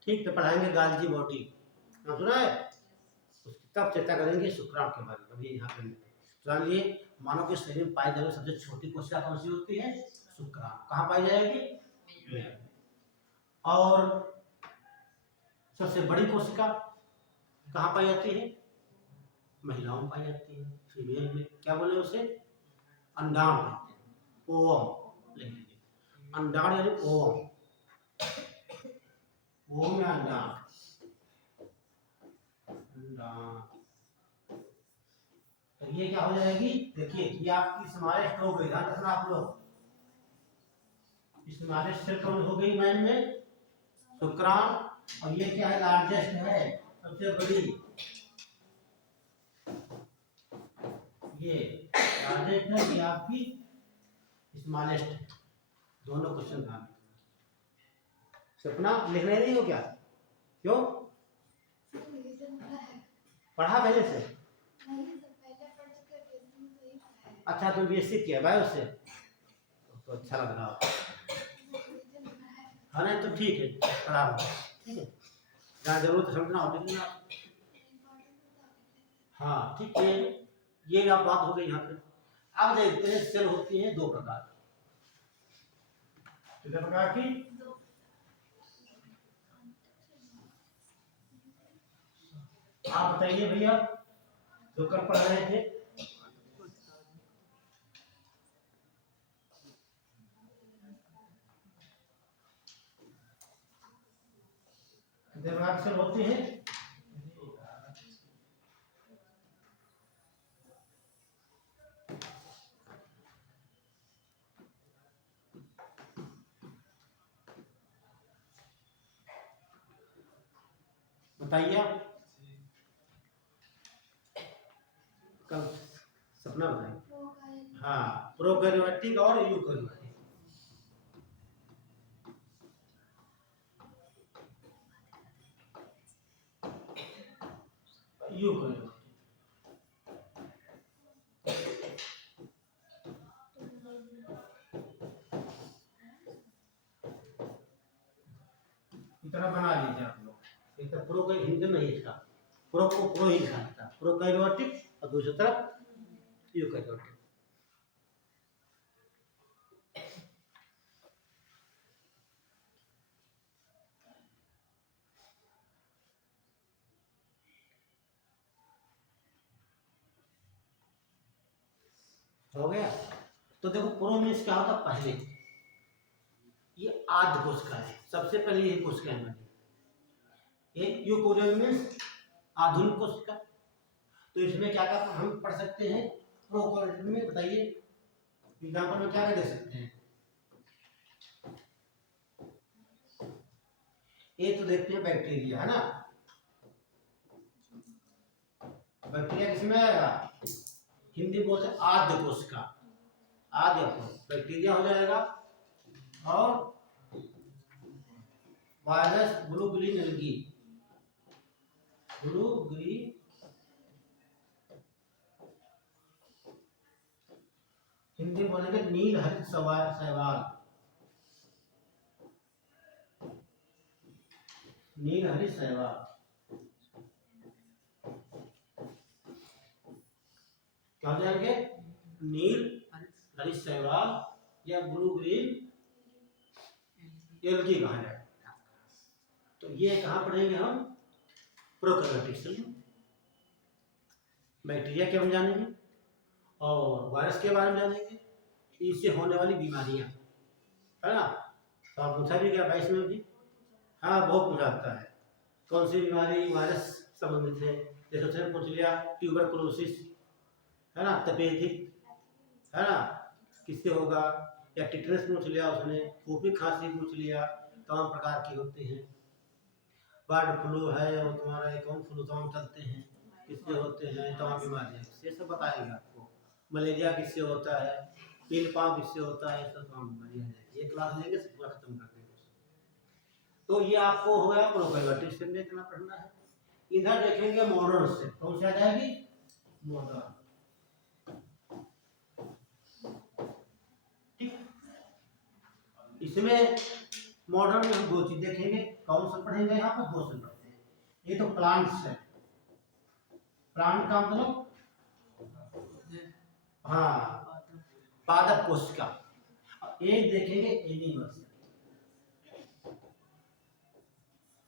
ठीक, तो पढ़ाएंगे गाल्जी बॉडी, नाम सुना है, तब चर्चा करेंगे शुक्राणु के बारे में। अभी यहाँ पे जानिए, मानव के शरीर में पाई जाने सबसे छोटी कोशिका कौन सी होती है, शुक्राणु। कहाँ पाई जाएगी, और सबसे बड़ी कोशिका कहाँ पाई जाती है, महिलाओं में पाई जाती है, फीमेल में, क्या बोले उसे, अंडाणु कहते हैं, ओवम लिख लीजिए, अंडाणु यानी ओवम, ओवम या अंडाणु, तो ये क्या हो जाएगी, देखिए ये आपकी समावेश हो गई, ध्यान रखना आप लोग, समावेश सेल कौन हो गई मैन में, शुक्राणु, और ये क्या है, लार्जेस्ट है, सबसे बड़ी, ये लार्जेस्ट है, ये आपकी स्मॉलेस्ट है। दोनों क्वेश्चन ध्यान सपना लिख रहे नहीं हो क्या, क्यों पढ़ा पहले से, अच्छा तुम बीएससी किया बायो से, तो अच्छा लग रहा, हाँ नहीं तो ठीक है, पढ़ा, ठीक है, जहाँ जरूरत समझना हो लिखना, हाँ ठीक है। ये आप बात हो गई यहाँ पे। अब देखते हैं सेल होती है दो प्रकार, कितने प्रकार की, आप बताइए भैया, जो कल पढ़ रहे थे, कितने प्रकार सेल होती है, बताइए, कल सपना बताइए, हाँ प्रोकैरियोटिक और यूकैरियोटिक, यूकैरियोटिक, एक तो प्रो का हिंदी में इसका प्रो को प्रो ही लिखा था, प्रोकैरियोटिक और दूसरी तरफ यूकैरियोटिक। हो गया। तो देखो प्रो मीन्स क्या होता पहले, ये आद्य कोशिका है, सबसे पहले यही कोशिका है हमारी। ये यूकोरियल मीन्स आधुनिक कोशिका। तो इसमें क्या क्या हम पढ़ सकते हैं प्रोकैरियोट में, बताइए एग्जाम्पल में क्या क्या दे सकते हैं। ये तो देखते हैं बैक्टीरिया है ना, बैक्टीरिया किसमें आएगा, हिंदी बोलते हैं आद्य कोशिका, आद्य बैक्टीरिया हो जाएगा। और virus blue green algae, blue green Hindi बोलेंगे नील हरित शैवाल, नील हरित शैवाल क्या हो जाएंगे, नील हरित शैवाल या ब्लू ग्रीन एल्गी कहा जाए। तो ये कहाँ पढ़ेंगे हम, प्रोकैरियोटिक सेल। बैक्टीरिया के बारे में जानेंगे और वायरस के बारे में जानेंगे, इससे होने वाली बीमारियां है ना। तो आप पूछा भी क्या 22 में भी, हाँ बहुत पूछा जाता है कौन सी बीमारी वायरस संबंधित है, जैसे उसने पूछ लिया ट्यूबरकुलोसिस है ना, तपेदिक है ना किससे होगा, या टिटनेस पूछ लिया उसने, खोपी खांसी पूछ लिया, तमाम प्रकार की होते हैं। बर्ड फ्लू है और तुम्हारा अकाउंट फ्लू तमाम चलते हैं, किससे होते हैं, तमाम बीमारियाँ ये सब बताएंगे आपको। मलेरिया किससे होता है, पील पाँव किससे होता है, सब तमाम बीमारियाँ हैं। ये क्लास लेंगे सब पूरा खत्म कर देंगे। तो ये आपको हो गया प्रोकैरियोटिक सेल में इतना पढ़ना है। इधर देखेंगे मॉडर्न सेल, कौन सी आ जाएगी, मॉडर्न। ठीक, इसमें मॉडर्न में हम दो चीज देखेंगे, कौन सा पढ़ेंगे, यहाँ पर दो सेल पढ़ते हैं। ये तो प्लांट सेल, प्लांट का मतलब हाँ पादप कोशिका। एक देखेंगे एनिमल सेल,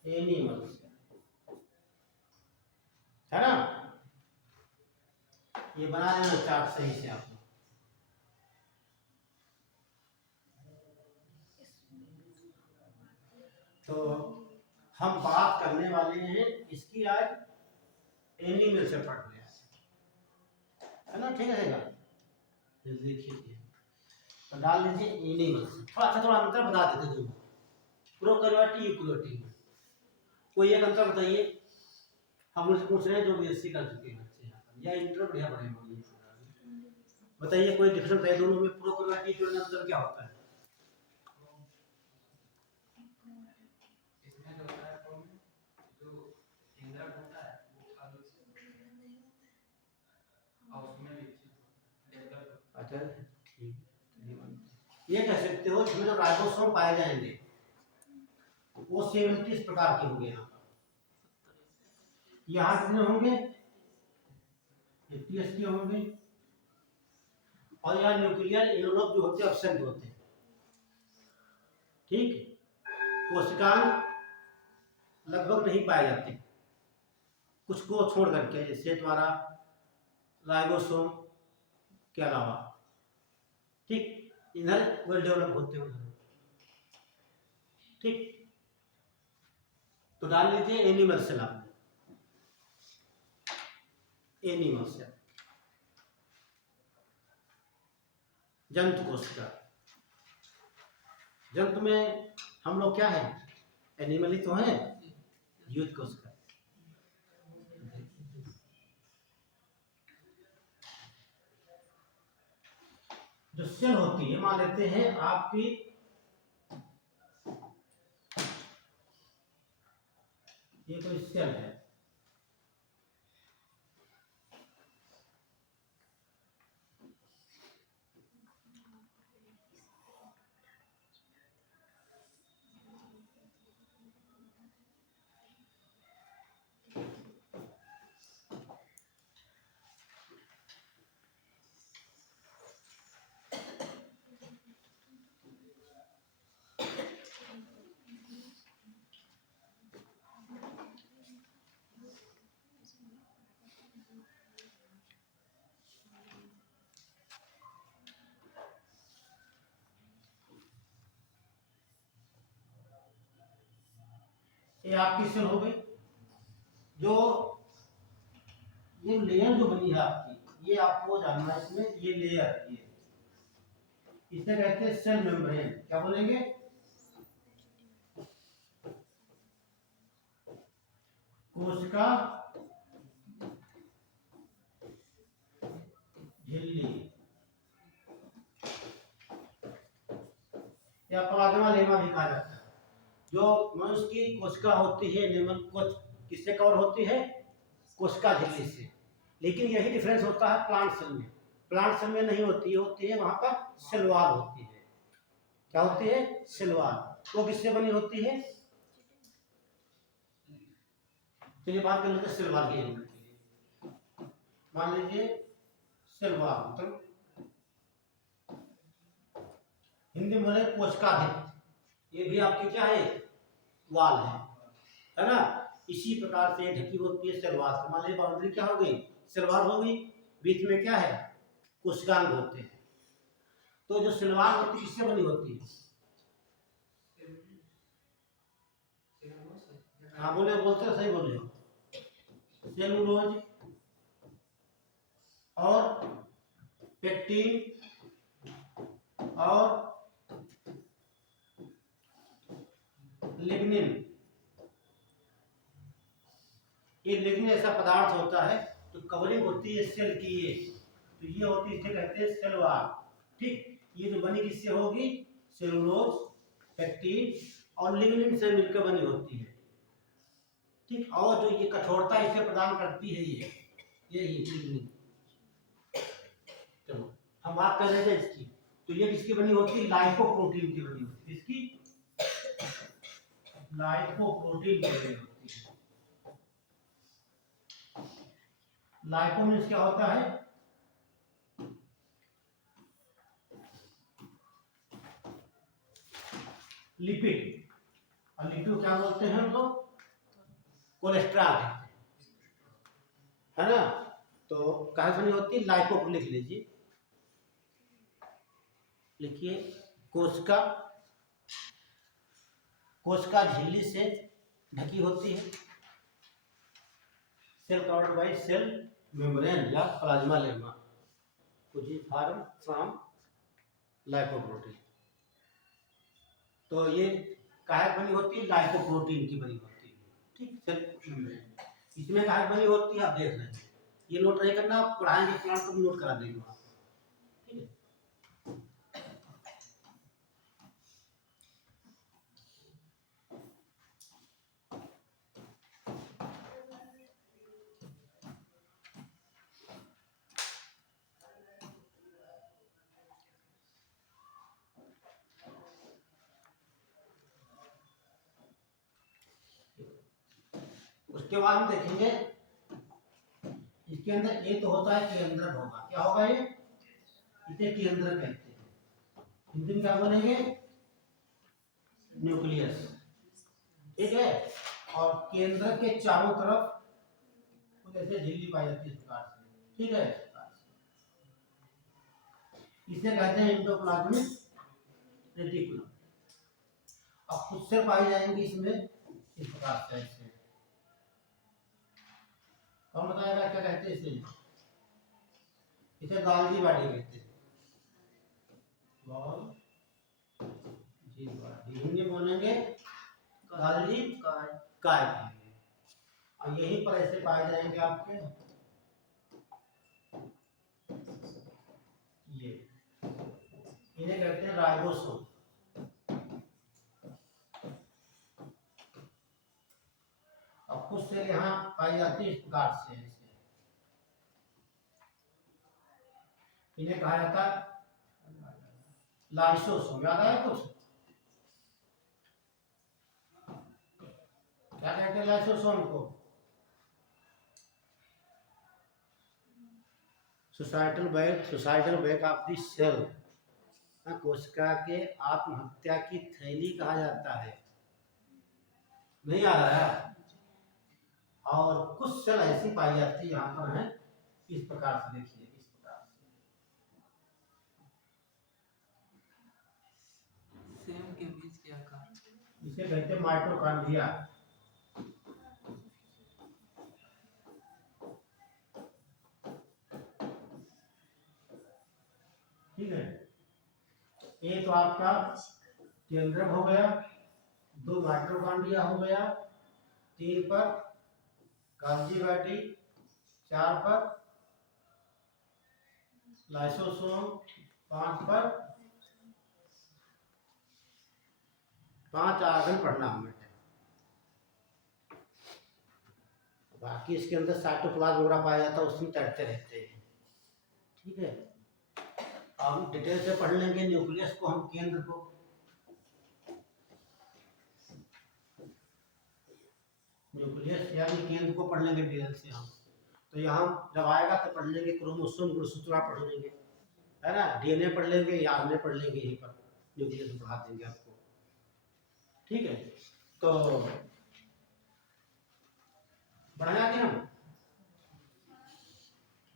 एनिमल सेल है ना, ये बना लेना चार्ट सही से आप। तो हम बात करने वाले हैं इसकी आज एनिमल से पढ़ रहे है ना, ठीक रहेगा। देखिए तो डाल लीजिए एनिमल से, थोड़ा अंतर बता देते दोनों, प्रोकैरियोटिक यूकैरियोटिक में कोई एक अंतर बताइए। हम लोग पूछ रहे हैं जो बीएससी कर चुके हैं बच्चे यहाँ पर, या इंटर बढ़िया पढ़े होंगे, बताइए कोई डिफरेंस है दोनों में, प्रोकैरियोटिक में अंतर क्या होता है। अच्छा ठीक, ये कह सकते हो इसमें जो राइबोसोम पाए जाएंगे वो 37 प्रकार के होंगे। यहाँ कितने होंगे, 80 के होंगे। और यहाँ न्यूक्लियर एनवेलप जो होते हैं एब्सेंट होते हैं। ठीक, कोशिकांग लगभग नहीं पाए जाते, कुछ को छोड़ करके, जैसे तुम्हारा राइबोसोम के अलावा। ठीक, इधर वेल डेवलप होते हैं उधर। ठीक, तो डाल लीजिए एनिमल सेल, आपने एनिमल सेल जंतु कोशिका। जंतु में हम लोग क्या है, एनिमल ही तो है, जीवित कोशिका। जो सेल होती है, मान लेते हैं आपकी ये कोई सेल है, ये आपकी सेल हो गई। जो ये लेयर जो बनी है आपकी, ये आपको जानना है इसमें, ये लेयर ये इसे कहते हैं सेल मेम्ब्रेन। क्या बोलेंगे? कोशिका झिल्ली या प्लाज्मा लेमा भी कहा जाता है। जो मनुष्य की कोशिका होती है नेमल कोश किससे कवर होती है? कोशिका झिल्ली से। लेकिन यही डिफरेंस होता है प्लांट सेल में। प्लांट सेल में नहीं होती है, होती है वहां पर सेल वॉल होती है। क्या होती है? Cell wall. वो किससे बनी होती है? चलिए बात कर लेते हैं सेल वॉल की। मान लीजिए सेल वॉल मतलब हिंदी में बोले कोशिका भित्ति, ये भी आपकी क्या है? वाल है ना। इसी प्रकार से ढकी होती है सेल वॉल से। मान लीजिए बाउंड्री क्या हो गई? सेल वॉल हो गई। बीच में क्या है? कोशिकांग होते हैं। तो जो सेल वॉल होती है किससे बनी होती है? हाँ बोले, बोलते हो, सही बोले हो। सेलुलोज और पेक्टिन और लिग्निन। ये लिग्निन ऐसा पदार्थ होता है तो कवरिंग होती है सेल की, ये तो ये होती है, इसे कहते हैं सेल वॉल। ठीक, ये जो बनी किससे होगी? सेलुलोज, पेक्टिन और लिग्निन से मिलकर बनी होती है। ठीक, और जो ये कठोरता इसे प्रदान करती है ये लिग्निन। चलो हम बात कर रहे थे इसकी, तो ये किसकी बनी होती है? लाइपोप्रोटीन की बनी होती है। इसकी लाइपोप्रोटीन की बनी होती है। लाइपो मीन्स क्या होता है? लिपिड। और लिपिड क्या बोलते हैं हम लोग? कोलेस्ट्रॉल है ना। तो कहाँ बनी होती है? लाइपो, लिख लीजिए, लिखिए कोशिका, कोशिका झिल्ली से ढकी होती है। Cell covered by cell membrane या plasmalemma which is formed from lipoprotein. तो ये काहे बनी होती है? लाइपोप्रोटीन की बनी होती है। ठीक, सेल मेम्ब्रेन इसमें काहे बनी होती है? आप देख रहे हैं, ये नोट नहीं करना, आप पढ़ाएंगे प्लांट को नोट करा देंगे वहाँ। ठीक है, उसके बाद हम देखेंगे इसके अंदर ये तो होता है केंद्रक होगा। क्या होगा ये? इसे केंद्रक कहते हैं। हिंदी में क्या बोलेंगे? न्यूक्लियस। ठीक है, और केंद्रक के चारों तरफ कुछ ऐसे झिल्ली पाई जाती है इस प्रकार से। ठीक है, इसे कहते हैं एंडोप्लाज्मिक रेटिकुलम। अब खुद से पाई जाएंगी इसमें इस प्रकार से ऐसे। कौन बताएगा क्या कहते हैं इसे? इसे गाल्गी बॉडी कहते हैं। गाल्गी बॉडी हिंदी बोलेंगे गाल्गी काय। और यहीं पर ऐसे पाए जाएंगे आपके ये, इन्हें कहते हैं राइबोसोम। और कुछ सेल यहाँ पाई जाती है इस प्रकार से ऐसे। इन्हें कहा जाता है लाइसोसोम। याद आया कुछ? क्या कहते हैं लाइसोसोम को? Suicidal bag of the cell. कोशिका के आत्महत्या की थैली कहा जाता है। नहीं आ रहा है? और कुछ सेल ऐसी पाई जाती है यहाँ पर है इस प्रकार से। देखिए इस प्रकार से, सेल के बीच के आकार, इसे कहते हैं माइटोकॉन्ड्रिया। ठीक है, ये तो आपका केंद्रक हो गया, 2 माइटोकॉन्ड्रिया हो गया, 3 पर गोल्गी बैठी, 4 पर लाइसोसोम, 5 पर 5 आर्गन पढ़ना हमें। बाकी इसके अंदर साइटोप्लाज्म वगैरह पाया जाता है, उसमें तैरते रहते हैं। ठीक है, अब डिटेल से पढ़ लेंगे न्यूक्लियस को, हम केंद्र को। न्यूक्लियस यानी केंद्र को पढ़ लेंगे डिटेल से हम। तो यहाँ जब आएगा तो पढ़ लेंगे क्रोमोसोम, गुणसूत्र पढ़ लेंगे, है ना, डीएनए पढ़ लेंगे या आरएनए पढ़ लेंगे, यहीं पर न्यूक्लियस पढ़ा देंगे आपको। ठीक है, तो बनाया कि हम?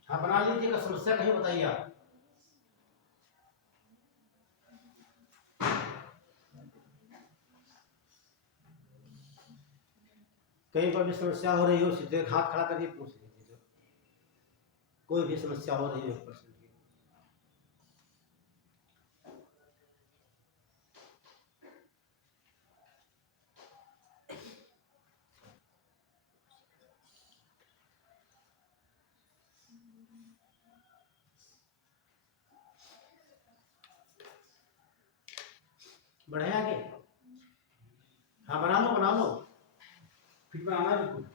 हाँ बना लीजिएगा, समस्या कहीं बताइए आप। कहीं पर भी समस्या हो रही हो सीधे हाथ खड़ा करके पूछ लीजिए, कोई भी समस्या हो रही हो प्रश्न की। बढ़े आगे? हाँ बना लो, फिर बनाना बिल्कुल।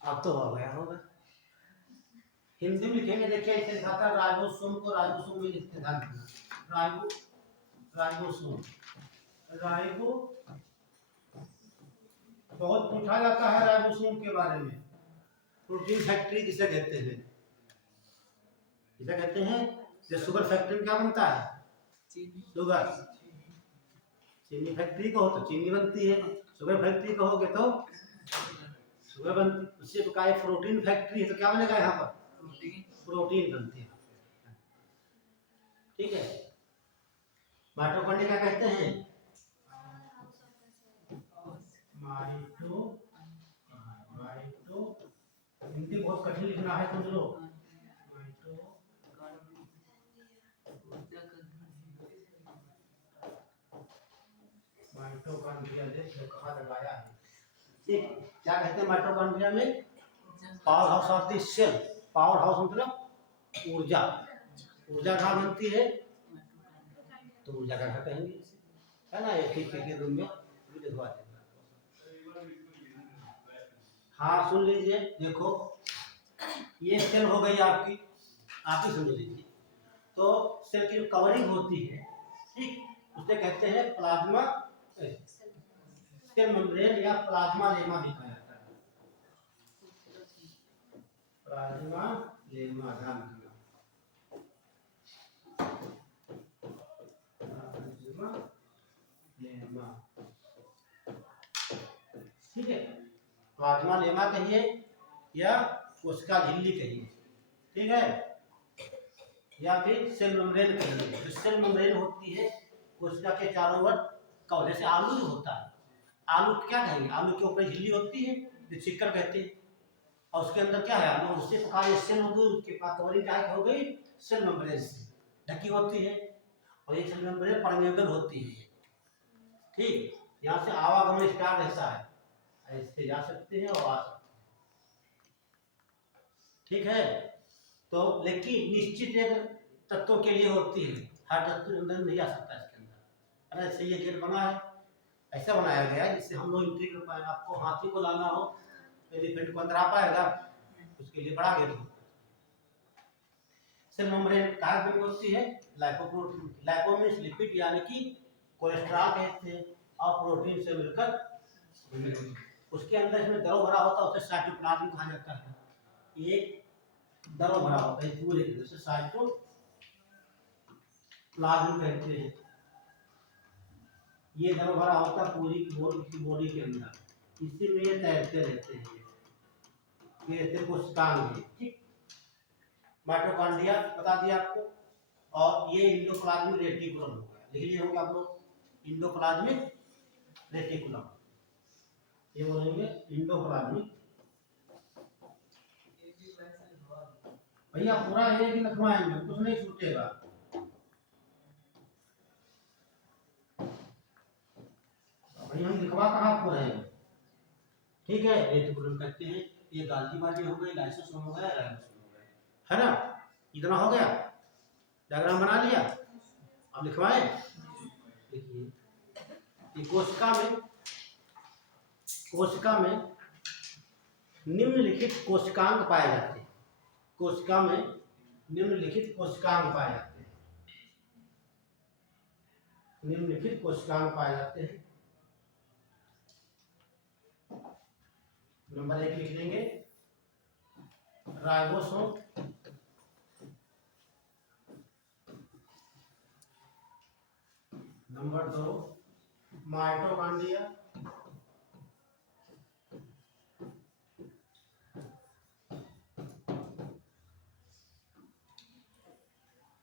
अब तो हो गया होगा। हिंदी में लिखेंगे, देखिए ऐसे लिखा था, राइबोसोम को राइबोसोम में लिखते ध्यान रखना, राइबोसोम, राइबो बहुत पूछा जाता है राइबोसोम के बारे में। प्रोटीन फैक्ट्री किसे कहते हैं? किसे कहते हैं? जो शुगर फैक्ट्री में क्या बनता है? शुगर। चीनी फैक्ट्री को हो तो चीनी बनती है, शुगर फैक्ट्री कहोगे तो शुगर बनती। उससे तो क्या है, प्रोटीन फैक्ट्री है तो क्या बनेगा यहाँ पर? प्रोटीन बनती है। ठीक है, माइटोकॉन्ड्रिया क्या कहते हैं? माइटो हिंदी बहुत कठिन लिखना है, समझ लो। माइटोकॉन्ड्रिया देखो कहाँ लगाया है। ठीक, क्या कहते हैं माइटोकॉन्ड्रिया में? Power house of the cell. Power house मतलब ऊर्जा। ऊर्जा कहाँ बनती है? तो ऊर्जा का घर कहेंगे इसे, है ना। एक ही के रूम में लिखवा देंगे। हाँ सुन लीजिए, देखो ये सेल हो गई आपकी, आप ही समझ लीजिए। तो सेल की कवरिंग होती है, ठीक, उसे कहते हैं प्लाज्मा सेल मेम्ब्रेन या प्लाज्मा लेमा भी कहा जाता है। प्लाज्मा लेमा, ध्यान रखना, प्लाज्मा लेमा। ठीक है, प्लाज्मा लेमा कहिए या कोशिका झिल्ली कहिए, ठीक है, या फिर सेल मेम्ब्रेन कहिए। जो सेल मेम्ब्रेन होती है कोशिका के चारों ओर कवर, जैसे आलू जो होता है, आलू क्या कहेंगे? आलू के ऊपर झिल्ली होती है जो चिक्कर कहते हैं, और उसके अंदर क्या है? आलू उससे पका सेल हो गई, उसके पास कवरिंग क्या हो गई? सेल मेम्ब्रेन से ढकी होती है, और ये सेल मेम्ब्रेन परमेबल होती है। ठीक, यहाँ से आवागमन स्टार्ट ऐसा है, ऐसे जा सकते हैं और आ सकते हैं। ठीक है, तो लेकिन निश्चित एक तत्वों के लिए होती है, हर तत्व के अंदर नहीं आ सकता इसके अंदर। अरे ऐसे ये गेट बना है, ऐसा बनाया गया है जिससे हम लोग एंट्री कर पाए। आपको हाथी को लाना हो, एलिफेंट को अंदर आ पाएगा, उसके लिए बड़ा गेट होता है। सेल मेम्ब्रेन कहाँ बनी होती है? लाइपोप्रोटीन। लाइपो मीन्स लिपिड, यानी कि कोलेस्ट्रॉल कहते हैं, और प्रोटीन से मिलकर उसके अंदर इसमें द्रव भरा होता है, उसे साइटोप्लाज्म कहा जाता है। ये द्रव भरा होता है पूरे, जैसे साइटोप्लाज्म कहते हैं। ये द्रव भरा होता है पूरी बॉडी के अंदर, इसी में ये तैरते रहते हैं, ये रहते कोशिकांग है। ठीक, माइटोकॉन्ड्रिया बता दिया आपको, और ये इंडोप्लाज्मिक रेटिकुलम हो गया, लिख लिए होंगे आप लोग, इंडोप्लाज्मिक रेटिकुलम, ये बोलेंगे इंडोप्लाज्मिक। भैया पूरा एक ही लिखवाएंगे, कुछ नहीं छूटेगा। भैया हम लिखवा कहाँ आपको रहे हैं, ठीक है। रेटिकुलम कहते हैं, ये गाल्गी बाजी हो गई, लाइसोसोम हो गया, राइबोसोम हो गया, है ना। इतना हो गया, डायग्राम बना लिया, अब लिखवाएं। देखिए ये कोशिका में निम्नलिखित कोशिकांग पाए जाते हैं, कोशिका में निम्नलिखित कोशिकांग पाए जाते हैं, निम्नलिखित कोशिकांग पाए जाते हैं। नंबर 1 लिख लेंगे राइबोसोम, नंबर 2 माइटोकॉन्ड्रिया,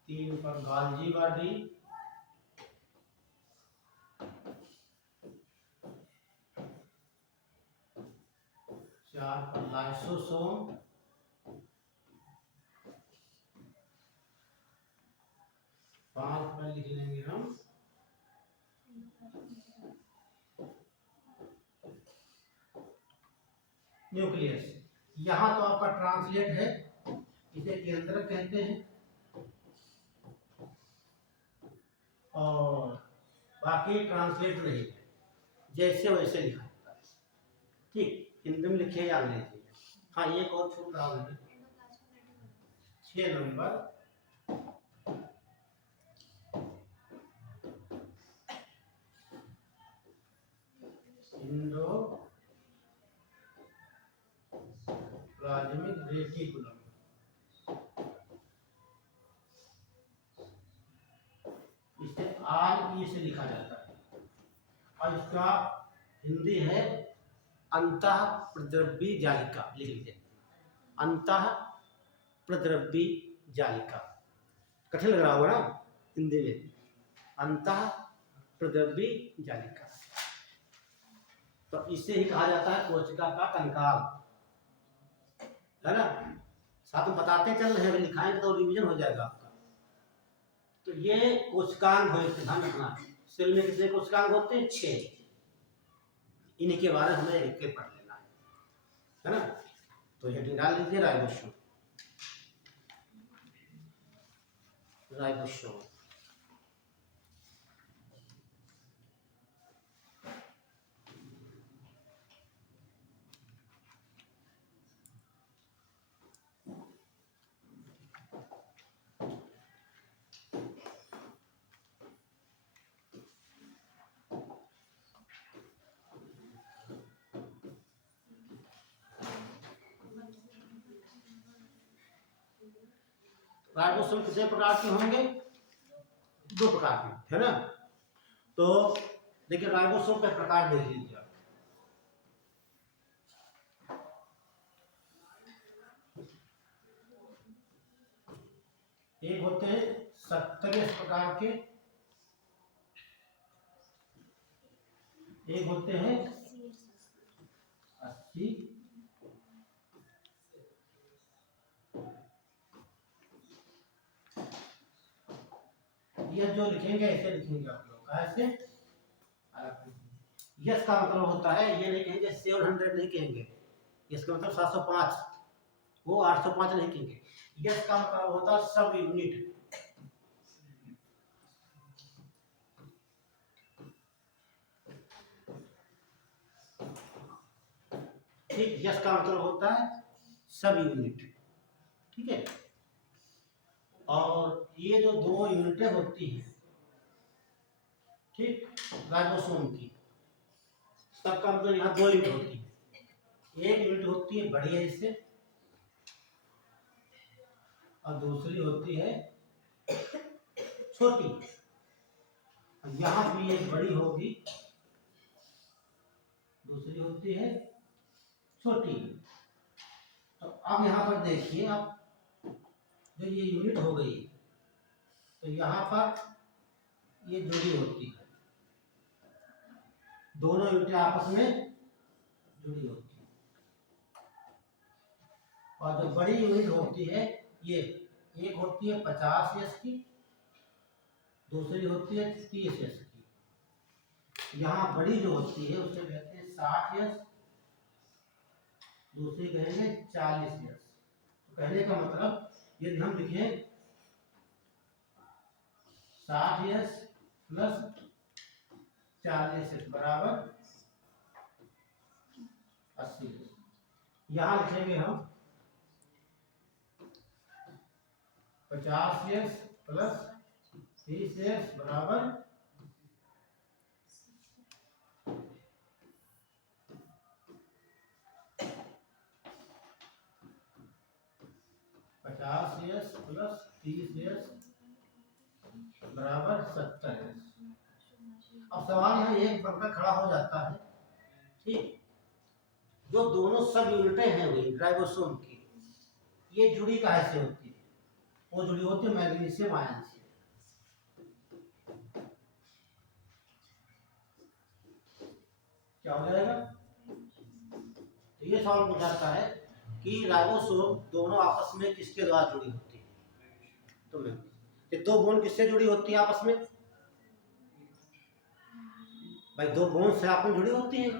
तीन पर गाल्गी बाजी, चार पर लाइसोसोम, पांच पर लिख लेंगे हम न्यूक्लियस। यहाँ तो आपका ट्रांसलेट है, इसे केंद्रक कहते हैं, और बाकी ट्रांसलेट नहीं है, जैसे वैसे लिखा जाता है। ठीक, हिंदी में लिखिए या अंग्रेजी में। हाँ, एक और छूट रहा है, 6 नंबर इंडो प्लाज्मिक रेटिकुलम, इसे RE से लिखा जाता है, और इसका हिंदी है अंतः प्रद्रव्य जालिका, लिख लीजिए अंतः प्रद्रव्य जालिका। कठिन लग रहा होगा ना हिंदी में, अंतः प्रद्रव्य जालिका। तो इसे ही कहा जाता है कोशिका का कंकाल, है ना। साथ में बताते चल रहे हैं, लिखाएंगे तो रिवीजन हो जाएगा आपका। तो ये कोशिकांग हो, ध्यान रखना, सेल में कितने कोशिकांग होते हैं? 6। इन्हीं के बारे में हमें एक पढ़ लेना है ना। तो हेडिंग डाल लीजिए राइबोसोम, राइबोसोम। राइबोसोम कितने प्रकार के होंगे? 2 प्रकार के, है ना। तो देखिए राइबोसोम का प्रकार देख लीजिए आप। एक होते हैं 70 प्रकार के, एक होते हैं 80, ये जो लिखेंगे ऐसे लिखेंगे आप लोग, कैसे? यस का मतलब होता है, ये नहीं कहेंगे 700 नहीं कहेंगे, इसका मतलब 705, वो 805 नहीं कहेंगे। यस का मतलब होता है सब यूनिट, ठीक। यस का मतलब होता है सब यूनिट, ठीक है। और ये जो 2 यूनिटें होती हैं, ठीक, राइबोसोम की, सबका मतलब यहाँ 2 यूनिट होती है। एक यूनिट होती है बड़ी है इससे, और दूसरी होती है छोटी। यहाँ भी एक बड़ी होगी, दूसरी होती है छोटी। तो अब यहाँ पर देखिए, अब जो ये यूनिट हो गई, तो यहाँ पर ये जुड़ी होती है, दोनों यूनिट आपस में जुड़ी होती है। और जो बड़ी यूनिट होती है, ये एक होती है 50 एस की, दूसरी होती है 30 एस की। यहाँ बड़ी जो होती है उसे कहते हैं 60 एस, दूसरी कहेंगे 40 एस। तो कहने का मतलब यदि हम लिखें 60 एस प्लस 40 एस बराबर 80 एस, यहाँ लिखेंगे हम 50 एस प्लस 30 एस बराबर 50 एस प्लस 30 एस बराबर 70 एस। अब सवाल यहाँ एक बनकर खड़ा हो जाता है, ठीक, जो दोनों सब यूनिटें हैं वही राइबोसोम की, ये जुड़ी काहे से होती है? वो जुड़ी होती है मैग्नीशियम आयन से। क्या हो जाएगा? तो ये सवाल पूछाता है कि राइबोसोम दोनों आपस में किसके द्वारा जुड़ी होती है? तो ये दो बोन किससे जुड़ी होती है आपस में? भाई दो बोन से आपस में जुड़ी होती है।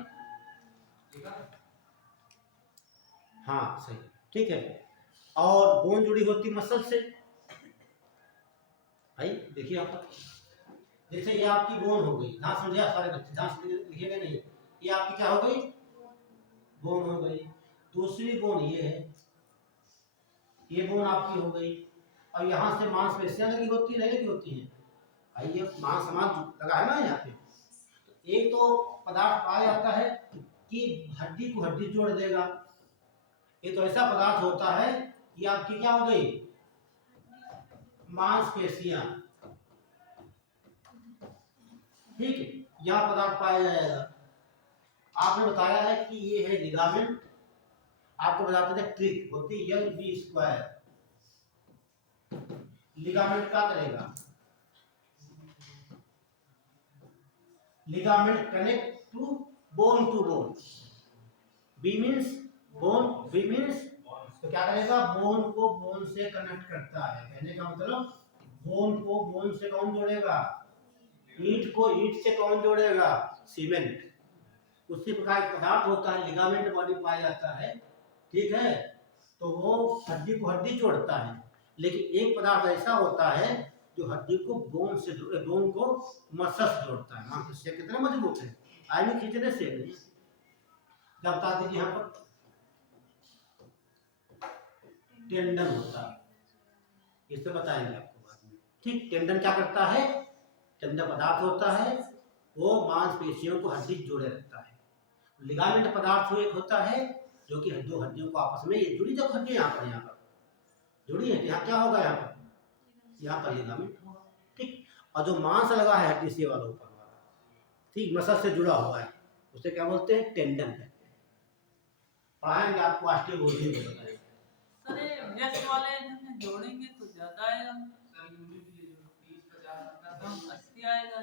हाँ सही, ठीक है। और बोन जुड़ी होती मसल से। भाई देखिए आप, जैसे ये आपकी बोन हो गई, ध्यान समझिए सारे बच्चे, ध्यान से लिखेंगे नहीं, ये आपकी क्या हो गई? बोन हो गई। दूसरी बोन ये है, ये बोन आपकी हो गई। और यहाँ से मांसपेशियां लगी होती है, नहीं लगी होती है? भाई ये मांस लगा है ना यहाँ पे। तो एक तो पदार्थ पाया जाता है कि हड्डी को हड्डी जोड़ देगा, ये तो ऐसा पदार्थ होता है कि आपकी क्या हो गई? मांसपेशियां, ठीक है, यह पदार्थ पाया जाएगा। आपने बताया है कि ये है लिगामेंट, आपको बताते थे ट्रिक होती है L/B²। लिगामेंट क्या करेगा? Ligament connect to bone to bone. B means bone, B means, तो क्या करेगा? बोन को बोन से कनेक्ट करता है। कहने का मतलब बोन को बोन से कौन जोड़ेगा? ईंट को ईंट से कौन जोड़ेगा? सीमेंट। उसी प्रकार एक पदार्थ होता है, लिगामेंट बॉडी पाया जाता है, ठीक है, तो वो हड्डी को हड्डी जोड़ता है। लेकिन एक पदार्थ ऐसा होता है जो हड्डी को बोन से, बोन को मसल से जोड़ता है। मांसपेशियां कितना मजबूत है, आयनी खींचने से नहीं। क्या बता दीजिए, यहाँ पर टेंडन होता है, इससे बताएंगे आपको बाद में, ठीक। टेंडन क्या करता है? टेंडन पदार्थ होता है, वो मांसपेशियों को हड्डी जोड़े रखता है। लिगामेंट पदार्थ एक होता है जो कि दो हड्डियों को आपस में, ये जुड़ी, जो हड्डी यहाँ पर जुड़ी है, यहाँ क्या होगा? यहाँ पर लिगामेंट होगा, ठीक। और जो मांस लगा है हड्डी से वाला ऊपर वाला, ठीक, मसल से जुड़ा हुआ है, उसे क्या बोलते हैं? टेंडन कहते हैं। पढ़ाएंगे आपको ऑस्टियोबोलिस में बताएंगे। सर यस वाले में जोड़ेंगे तो ज्यादा आएगा, 80 आएगा।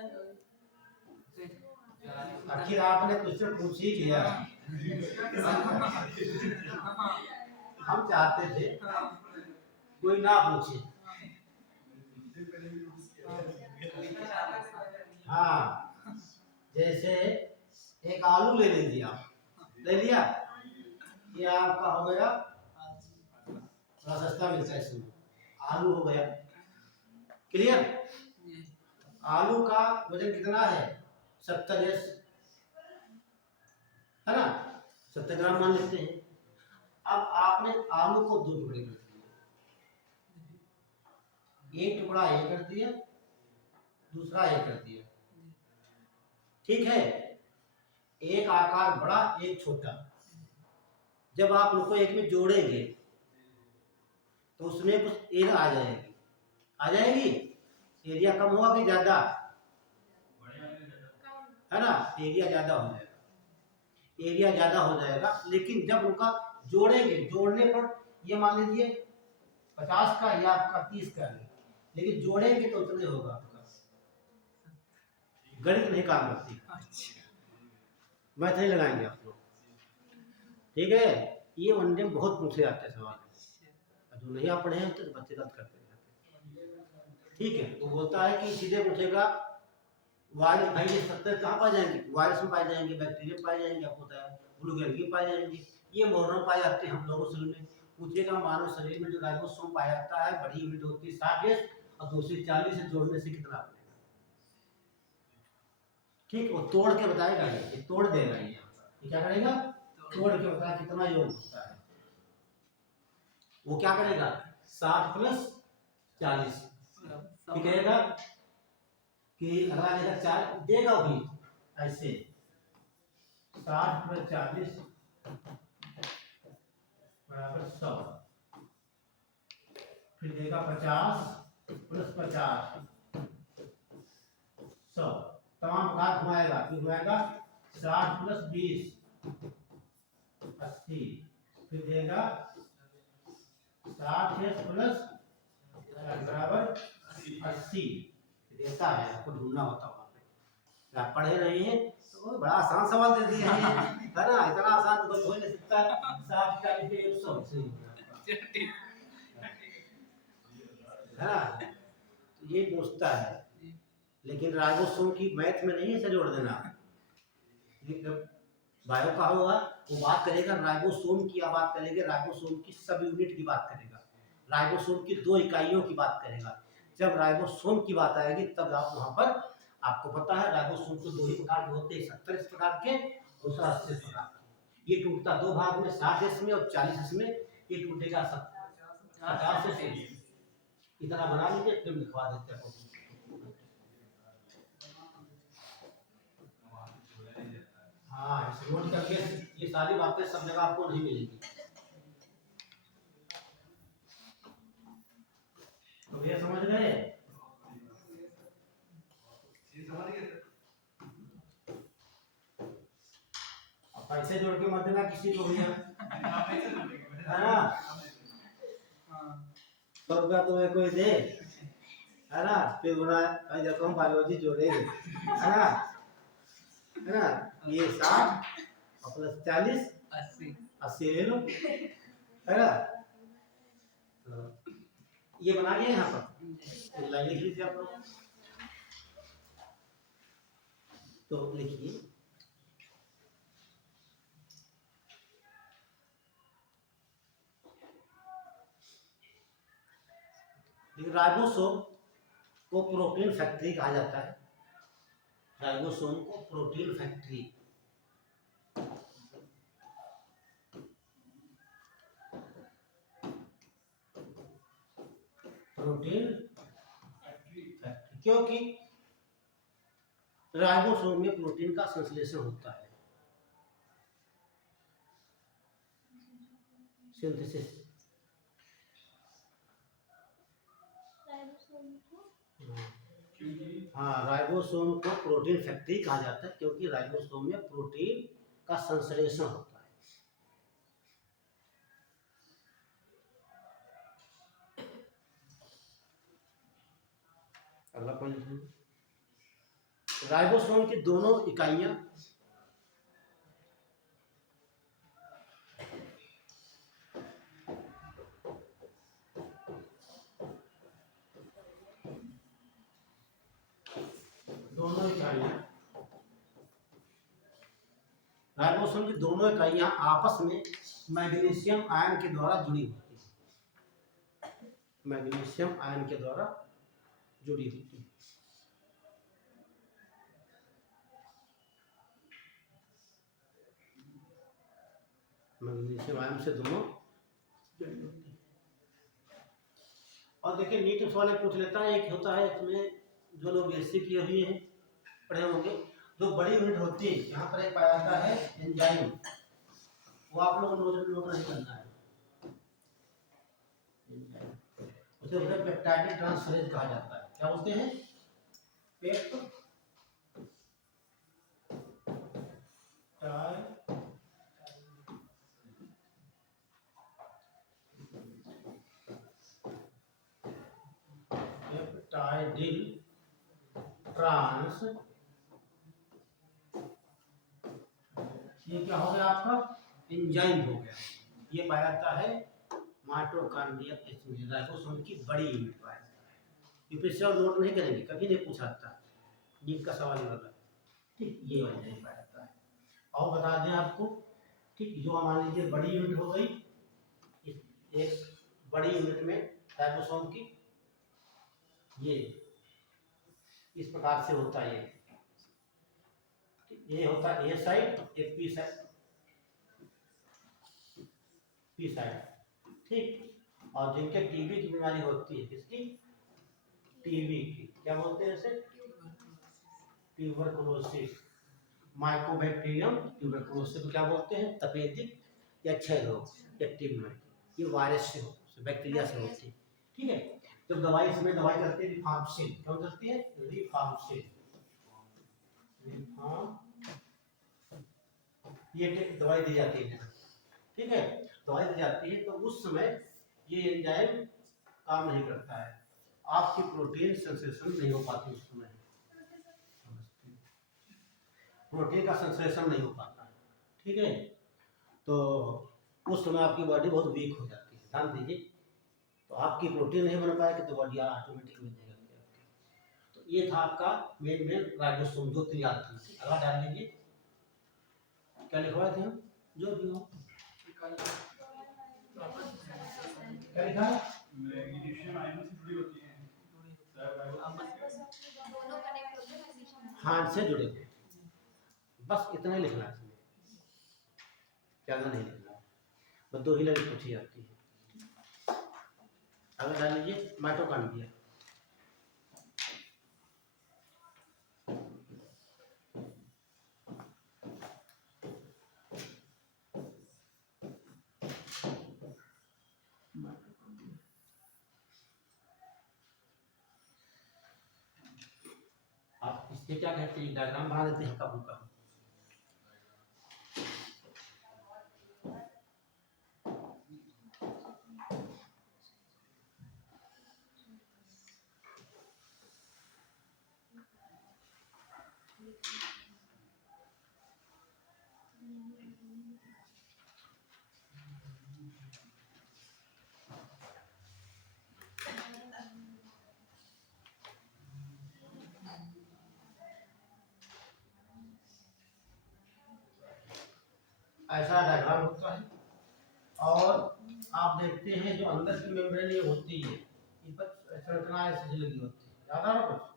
आखिर आपने क्वेश्चन पूछ ही लिया। हम चाहते थे कोई ना पूछे। हाँ, जैसे एक आलू ले लीजिए, आप ले लिया, ये आपका हो गया, थोड़ा सस्ता मिलता है इसमें, आलू हो गया, क्लियर। आलू का वजन कितना है? 70 एस, है ना, 70 ग्राम मान लेते हैं। अब आपने आलू को दो टुकड़े कर दिए, एक टुकड़ा ये कर दिया, दूसरा ये कर दिया, ठीक है। एक आकार बड़ा, एक छोटा। जब आप उनको एक में जोड़ेंगे तो उसमें कुछ एरिया आ जाएगी, आ जाएगी। एरिया कम होगा कि ज्यादा? है ना, एरिया ज्यादा हो जाएगा। एरिया ज़्यादा हो जाएगा, लेकिन जब उनका जोड़ेंगे, जोड़ने पर ये मान लीजिए 50 का या आपका 30 का है, लेकिन जोड़ेंगे तो उतने होगा आपका। गणित नहीं काम करती, मैथ नहीं लगाएंगे आप लोग, ठीक है। ये वनडे में बहुत पूछे जाते हैं सवाल, जो नहीं आप पढ़े हैं तो बच्चे गलत करते हैं, ठीक है। वो बोलता है कि सीधे पूछेगा वायरस, भाई ये 70 कहाँ पाए जाएंगे, वायरस में पाए जाएंगे, बैक्टीरिया में पाए जाएंगे, आपको बताया ब्लूगेरिया पाए जाएंगे, ये मोरम पाए जाते हैं हम लोगों शरीर में। पूछेगा मानव शरीर में जो राइबोसोम पाया जाता है, बड़ी यूनिट होती है 60 और दूसरी 40 से जोड़ने से कितना बनेगा, ठीक। वो तोड़ के बताएगा, ये तोड़ देगा, ये क्या करेगा, तोड़ के बताएगा कितना योग होता है। वो क्या करेगा 60 प्लस 40 कहेगा कि अगला देगा 4 देगा भी ऐसे 60 प्लस 40 बराबर 100, फिर देगा 50 प्लस 50 100, तमाम भाग घुमाएगा, फिर घुमाएगा 60 प्लस 20 80, फिर देगा 60 प्लस बराबर 80 देता है। आपको ढूंढना होता है, आप पढ़े रहे हैं तो बड़ा आसान सवाल दे दिए हैं, है ना, इतना आसान तो कोई हो नहीं सकता। 60 का 100 से है ना, तो ये पूछता है, लेकिन राइबोसोम की मैथ में नहीं ऐसे जोड़ देना। बायो का होगा वो बात करेगा राइबोसोम की, बात करेंगे राइबोसोम की सब यूनिट की बात करेगा, राइबोसोम की 2 इकाइयों की बात करेगा। जब राइबोसोम की बात आएगी तब आप वहां पर, आपको पता है राइबोसोम तो 2 ही प्रकार के होते हैं, 70 प्रकार के, दूसरा 80 प्रकार के। ये टूटता 2 भाग में, 60 में और 40 में। ये टूटेगा 50 से, इतना बना लीजिए, फिर लिखवा देते हैं। हाँ, इस नोट करके, ये सारी बातें सब जगह आपको नहीं मिलेगी। तो ये समझ गए, अब पैसे जोड़ के मत देना किसी को भैया, है ना, 100 रुपया तुम्हें कोई दे, है ना, फिर बोला देखो हम बायोलॉजी जोड़ेंगे, है ना, ये 60 प्लस 40 80 ले लो, है ना। तो ये बना लिया यहाँ पर, लाइन लिख लीजिए आप लोग, तो लिखिए राइबोसोम को प्रोटीन फैक्ट्री कहा जाता है, राइबोसोम को प्रोटीन फैक्ट्री, प्रोटीन फैक्ट्री, क्योंकि राइबोसोम में प्रोटीन का संश्लेषण होता है, सिंथेसिस। हाँ, राइबोसोम को प्रोटीन फैक्ट्री कहा जाता है क्योंकि राइबोसोम में प्रोटीन का संश्लेषण होता है। अगला पॉइंट, राइबोसोम की दोनों इकाइयां राइबोसोम की दोनों इकाइयां आपस में मैग्नीशियम आयन के द्वारा जुड़ी होती है, मैग्नीशियम आयन के द्वारा जुड़ी होती है। मैग्नीशियम आयन से दोनों जुड़ी होती है। और देखिए नीट वाले पूछ लेता है, एक होता है इसमें जो लोग बेसिक किए हुए हैं पढ़े होंगे, जो बड़ी यूनिट होती है यहाँ पर एक पाया जाता है एंजाइम, वो आप लोग नोट नहीं करना है, उसे पेप्टाइडिक ट्रांसफरेज कहा जाता है। क्या बोलते हैं, पेप्टाइड पेप्टाइडिल ट्रांस, ये क्या हो गया आपका एंजाइम हो गया। ये पाया जाता है माइटोकॉन्ड्रिया राइबोसोम की बड़ी यूनिट पाया जाता है। ये फिर से और नोट नहीं करेंगे, कभी नहीं पूछा जाता नीट का सवाल वाला, ठीक। ये एंजाइम पाया जाता है। और बता दें आपको, ठीक, जो मान लीजिए बड़ी यूनिट हो गई, एक बड़ी यूनिट में राइबोसोम की ये इस प्रकार से होता है। ये होता है ए साइड, एक पी साइड, पी साइड, ठीक। और जिनके टीबी की बीमारी होती है, किसकी, टीबी की, क्या बोलते हैं इसे, ट्यूबरकुलोसिस, माइकोबैक्टीरियम ट्यूबरकुलोसिस को क्या बोलते हैं, तपेदिक या क्षय रोग या टीबी। ये वायरस से होती है, बैक्टीरिया से होती है, ठीक है। जब दवाई इसमें दवाई चलती है रिफाम्पिसिन, क्या चलती है, रिफाम्पिसिन, ये दवाई दी जाती है, ठीक है, दवाई दी जाती है। तो उस समय ये एंजाइम काम नहीं करता है, आपकी प्रोटीन संश्लेषण नहीं हो पाती उस समय, प्रोटीन का संश्लेषण नहीं हो पाता है, ठीक है। तो उस समय आपकी बॉडी बहुत वीक हो जाती है, ध्यान दीजिए। तो आपकी प्रोटीन नहीं बन पाएगी तो बॉडी ऑटोमेटिक बन जाएगी आपकी। तो ये था आपका मेन राइबोसोम, जो तैयार थी। अगला डाल लीजिए, क्या लिखवाए थे हम, जो भी हो क्या लिखा है, हाथ से जुड़े थे, बस इतना ही लिखना है इसमें, ज़्यादा नहीं लिखना, बस दो ही लाइन पूछी जाती है। अगर डाल लीजिए माइटोकॉन्ड्रिया, आप इससे क्या कहते हैं, डायग्राम बना देते हैं हल्का फुल्का। ऐसा डायग्राम होता है। और आप देखते हैं जो अंदर की मेम्ब्रेन ये होती है, इन पर संरचना ऐसी लगी होती है, याद आ रहा कुछ,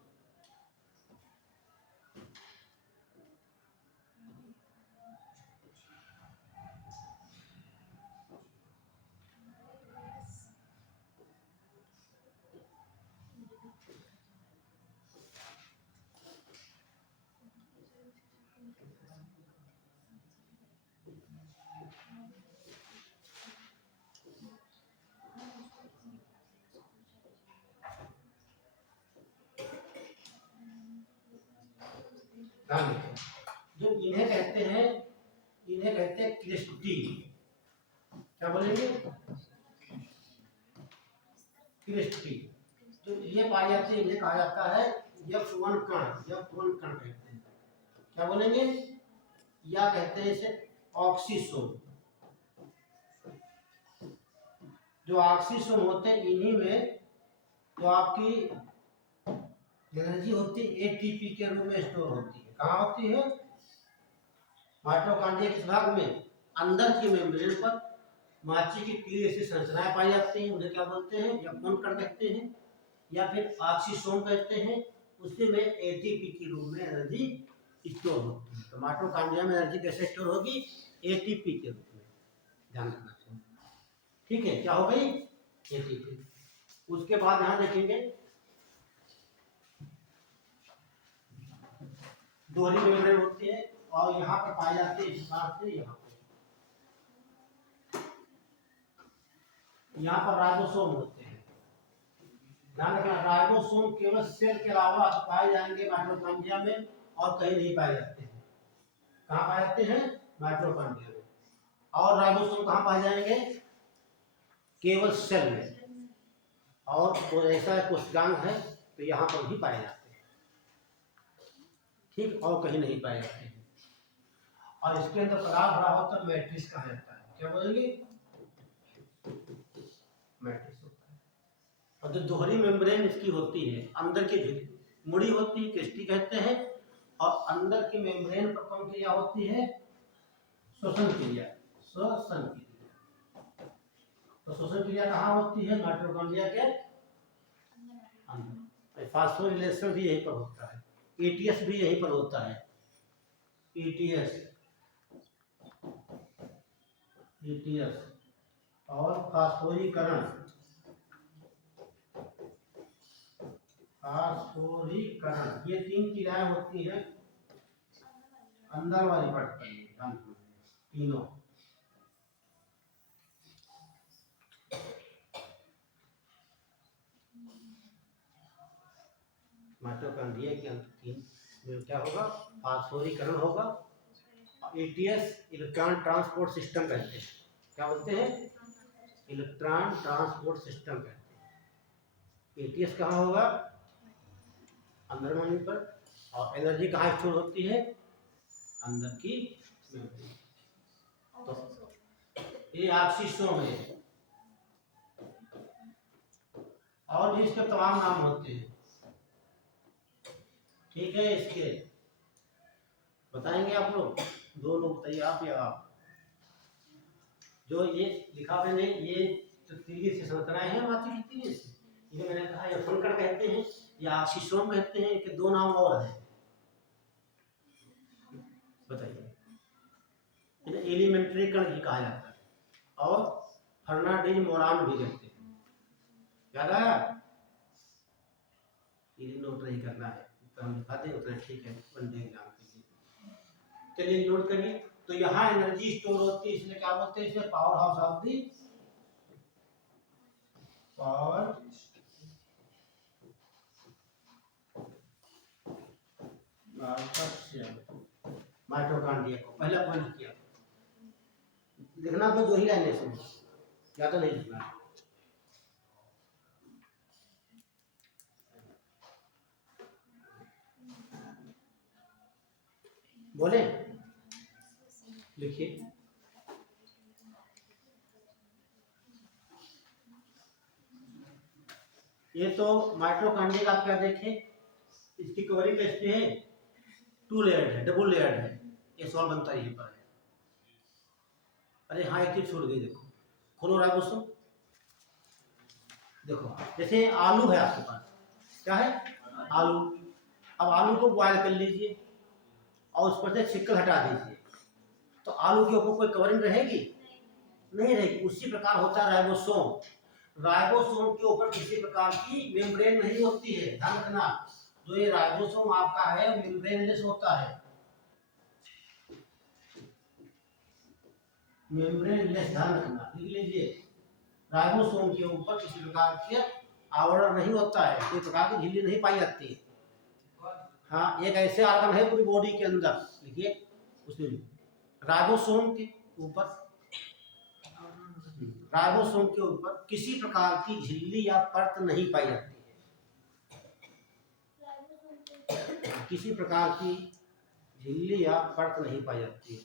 जो इन्हें कहते हैं क्रिस्टी, क्या बोलेंगे, क्रिस्टी। जो ये पाई जाती है, इन्हें कहा जाता है F1 कण, F1 कण कहते हैं, क्या बोलेंगे, या कहते हैं इसे ऑक्सीसोम। जो ऑक्सीसोम होते हैं, इन्हीं में जो आपकी एनर्जी होती है एटीपी के रूप में स्टोर होती है। कहाँ होती है, माइटोकॉन्ड्रिया किस भाग में, अंदर की मेम्ब्रेन पर माची की कीड़ी ऐसी संरचनाएं पाई जाती हैं, उन्हें क्या बोलते हैं, F1 कण कहते हैं या फिर ऑक्सीसोम कहते हैं। उसी में एटीपी के रूप में एनर्जी स्टोर होती है। तो माइटोकॉन्ड्रिया में एनर्जी कैसे स्टोर होगी, एटीपी के रूप में, ध्यान रखना चाहिए, ठीक है। क्या हो गई, एटीपी। उसके बाद यहाँ देखेंगे दोहरी मेम्ब्रेन होती है और यहाँ पर पाई जाती है इस प्रकार से, यहाँ पर राइबोसोम होते हैं। ध्यान रखना, राइबोसोम केवल सेल के अलावा पाए जाएंगे माइटोकॉन्ड्रिया में और कहीं नहीं पाए जाते हैं। कहाँ पाए जाते हैं, माइटोकॉन्ड्रिया में। और राइबोसोम कहाँ पाए जाएंगे, केवल सेल में। और तो ऐसा कोशिकांग है तो यहाँ पर भी पाए जाते हैं, ठीक, और कहीं नहीं पाए जाते हैं। और इसके अंदर पदार्थ भरा होता है मैट्रिक्स कहा जाता है। क्या बोलेंगे? मैट्रिक्स होता है। और जो दोहरी मेम्ब्रेन इसकी होती है, अंदर की मुड़ी होती है, केस्टी कहते हैं, और अंदर की मेम्ब्रेन पर कौन क्रिया होती है? श्वसन क्रिया। श्वसन क्रिया, तो श्वसन क्रिया कहाँ होती है? माइटोकॉन्ड्रिया के अंदर। फास्फोरिलेशन भी यहीं पर होता है, ईटीएस भी यहीं पर होता है, ईटीएस और फास्फोरीकरण, ये 3 क्रियाएं होती हैं अंदर वाली परत पर, तीनों। माइटोकॉन्ड्रिया के अंदर 3 में क्या होगा? फास्फोरीकरण होगा। ईटीएस इलेक्ट्रॉन ट्रांसपोर्ट सिस्टम कहते हैं। क्या बोलते हैं? इलेक्ट्रॉन ट्रांसपोर्ट सिस्टम कहते हैं। ईटीएस कहाँ होगा? अंदर में पर। और एनर्जी कहाँ स्टोर होती है? अंदर की मेमोरी। तो ये ऑक्सीसोम है, और भी इसके तमाम नाम होते हैं, ठीक है। इसके बताएंगे आप लोग, 2 लोग बताइए, आप या आप। जो ये लिखा मैंने, ये तो तीली से संरचनाएं हैं माची की तीली से, ये मैंने कहा ये फंकर कहते हैं या ऑक्सीसोम कहते हैं, कि 2 नाम और हैं, बताइए। इन्हें एलिमेंट्री कण भी कहा जाता है, और फर्नांडीज मोरान भी कहते हैं। याद आया? ये नोट नहीं करना है, तो हम दिखा दें उतना ठीक है, वन डे एग्जाम के लिए। चलिए नोट करिए। तो यहाँ एनर्जी स्टोर होती है, इसलिए क्या बोलते हैं? इसे power house of the power mitochondria को पहला पॉइंट किया, लिखना तो 2 ही लाइनें से, ज्यादा नहीं लिखना। बोले, लिखिए। ये तो माइटोकॉन्ड्रिया का क्या देखे, इसकी कवरिंग कैसी है? 2 लेयर्ड है, डबल लेयर्ड है। ये सवाल बनता है, पर है। अरे हाँ, एक चीज छोड़ गई, देखो, खोलो राइबोसोम। देखो, जैसे आलू है आपके पास, क्या है? आलू। अब आलू को बॉयल कर लीजिए और उस पर से छिक्कल हटा दीजिए, तो आलू के ऊपर कोई कवरिंग रहेगी? नहीं रहेगी। उसी प्रकार होता है राइबोसोम। राइबोसोम के ऊपर किसी प्रकार की मेम्ब्रेन नहीं होती है, ध्यान रखना। जो ये राइबोसोम आपका है मेम्ब्रेनलेस होता है, मेम्ब्रेनलेस, ध्यान रखना, लिख लीजिए। राइबोसोम के ऊपर किसी प्रकार के आवरण नहीं होता है, कोई प्रकार की झिल्ली नहीं पाई जाती है। हाँ, एक ऐसे आर्गन है पूरी बॉडी के अंदर, लिखिए उसमें राइबोसोम के ऊपर, राइबोसोम के ऊपर किसी प्रकार की झिल्ली या परत नहीं पाई जाती है, किसी प्रकार की झिल्ली या परत नहीं पाई जाती है।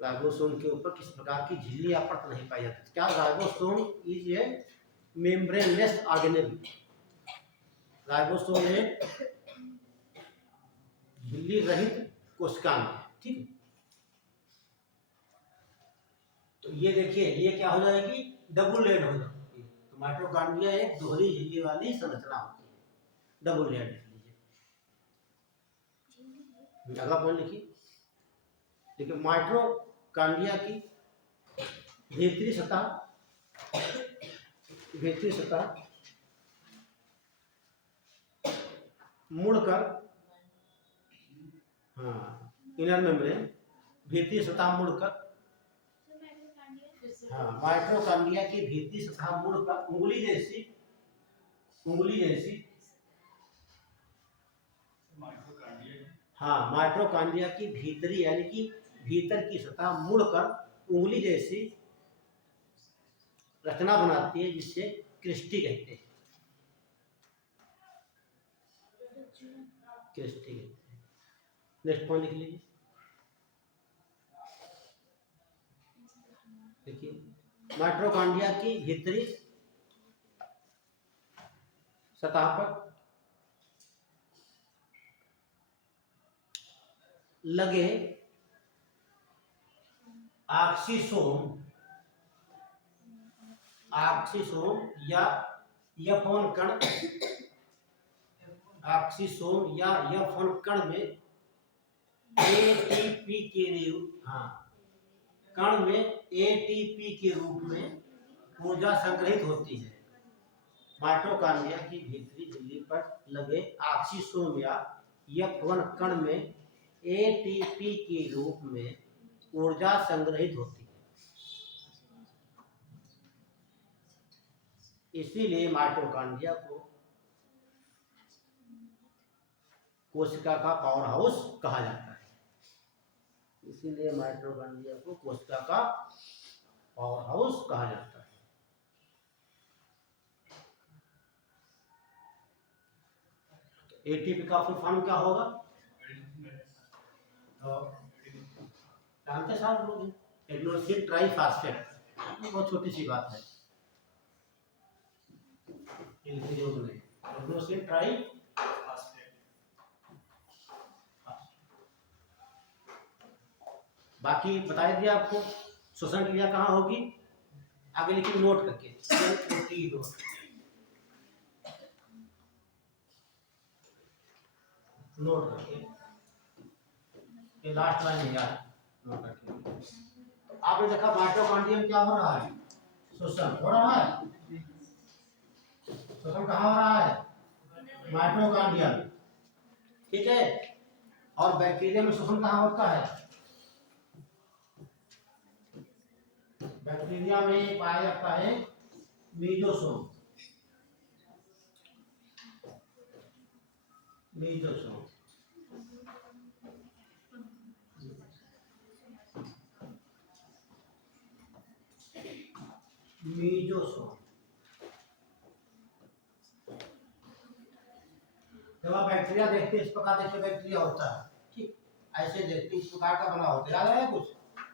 राइबोसोम के ऊपर किसी प्रकार की झिल्ली या परत नहीं पाई जाती। क्या? Ribosome is a membraneless organelle. Ribosome एक झिल्ली रहित कोशिकांग है, ठीक है। तो ये देखिए, ये क्या हो जाएगी? डबल लेयर्ड हो जाती है। तो माइटोकॉन्ड्रिया एक दोहरी झिल्ली वाली संरचना होती है, डबल लेयर्ड लिख लीजिए। अगला पॉइंट लिखिए। देखिए, माइटोकॉन्ड्रिया की भीतरी सतह मुड़कर, हाँ, इनर मेम्ब्रेन, भीतरी सतह मुड़कर, हाँ, माइटोकॉन्ड्रिया की भीतरी सतह मुड़कर उंगली जैसी, हाँ, माइटोकॉन्ड्रिया की भीतरी यानी कि भीतर की सतह मुड़कर उंगली जैसी रचना बनाती है, जिससे क्रिस्टी कहते हैं। क्रिस्टी कहते हैं। नेक्स्ट पॉइंट लिख लीजिए। देखिए माइटोकॉन्ड्रिया की भीतरी सतह पर लगे ऑक्सीसोम या F1 कण, ऑक्सीसोम या F1 कण में एटीपी के रूप में ऊर्जा संग्रहित होती है। माइटोकॉन्ड्रिया की भीतरी झिल्ली पर लगे ऑक्सीसोम या F1 कण में एटीपी के रूप में ऊर्जा संग्रहित होती है। इसीलिए माइटोकॉन्ड्रिया को कोशिका का पावर हाउस कहा जाता है। इसीलिए माइटोकॉन्ड्रिया को कोशिका का पावर हाउस कहा जाता है। एटीपी का फुल फॉर्म क्या होगा? जानते साहब लोग, एडिनोसिन ट्राइफॉस्फेट। बहुत छोटी सी बात है, एडिनोसिन ट्राइफॉस्फेट। बाकी बता दिया आपको। श्वसन क्रिया कहाँ होगी आगे लिखिए नोट करके, नोट करके, ये लास्ट लाइन है यार, नोट करके। आपने देखा माइटोकॉन्ड्रिया में क्या हो रहा है? श्वसन हो रहा है। श्वसन कहाँ हो रहा है? माइटोकॉन्ड्रिया में, ठीक है। और बैक्टीरिया में श्वसन कहाँ होता है? बैक्टीरिया में पाया जाता है मीजोसोम। मीजोसोम जब आप बैक्टीरिया देखते हैं इस प्रकार देखते बैक्टीरिया होता है, ठीक ऐसे देखते इस प्रकार का बना होता है, याद है कुछ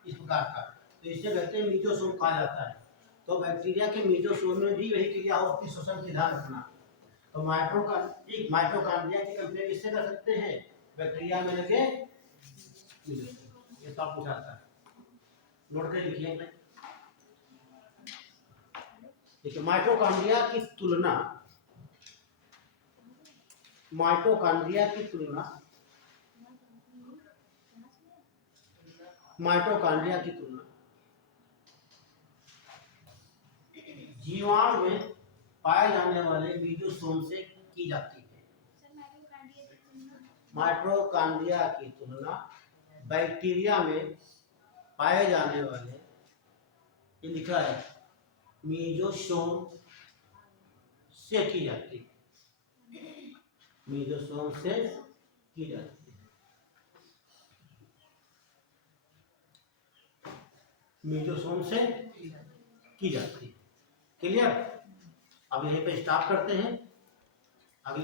इस प्रकार का, तो इसे कहते हैं मीजोसोम कहा जाता है। तो बैक्टीरिया के मीजोसोम में भी वही क्रिया होती है, श्वसन की ध्यान रखना। तो माइटोकॉन्ड्रिया की कंपेयर किससे कर सकते हैं? बैक्टीरिया में लगे ये सब पूछा जाता है, नोट कर लिखिए। देखिए माइटोकॉन्ड्रिया की तुलना जीवाणु में पाए जाने वाले मीजोसोम से की जाती है। माइटोकॉन्ड्रिया की तुलना बैक्टीरिया में पाए जाने वाले, ये लिखा है, मीजोसोम से की जाती है। मीजोसोम से की जाती है। मीजोसोम से की जाती है। क्लियर? अब यहीं पे स्टॉप करते हैं।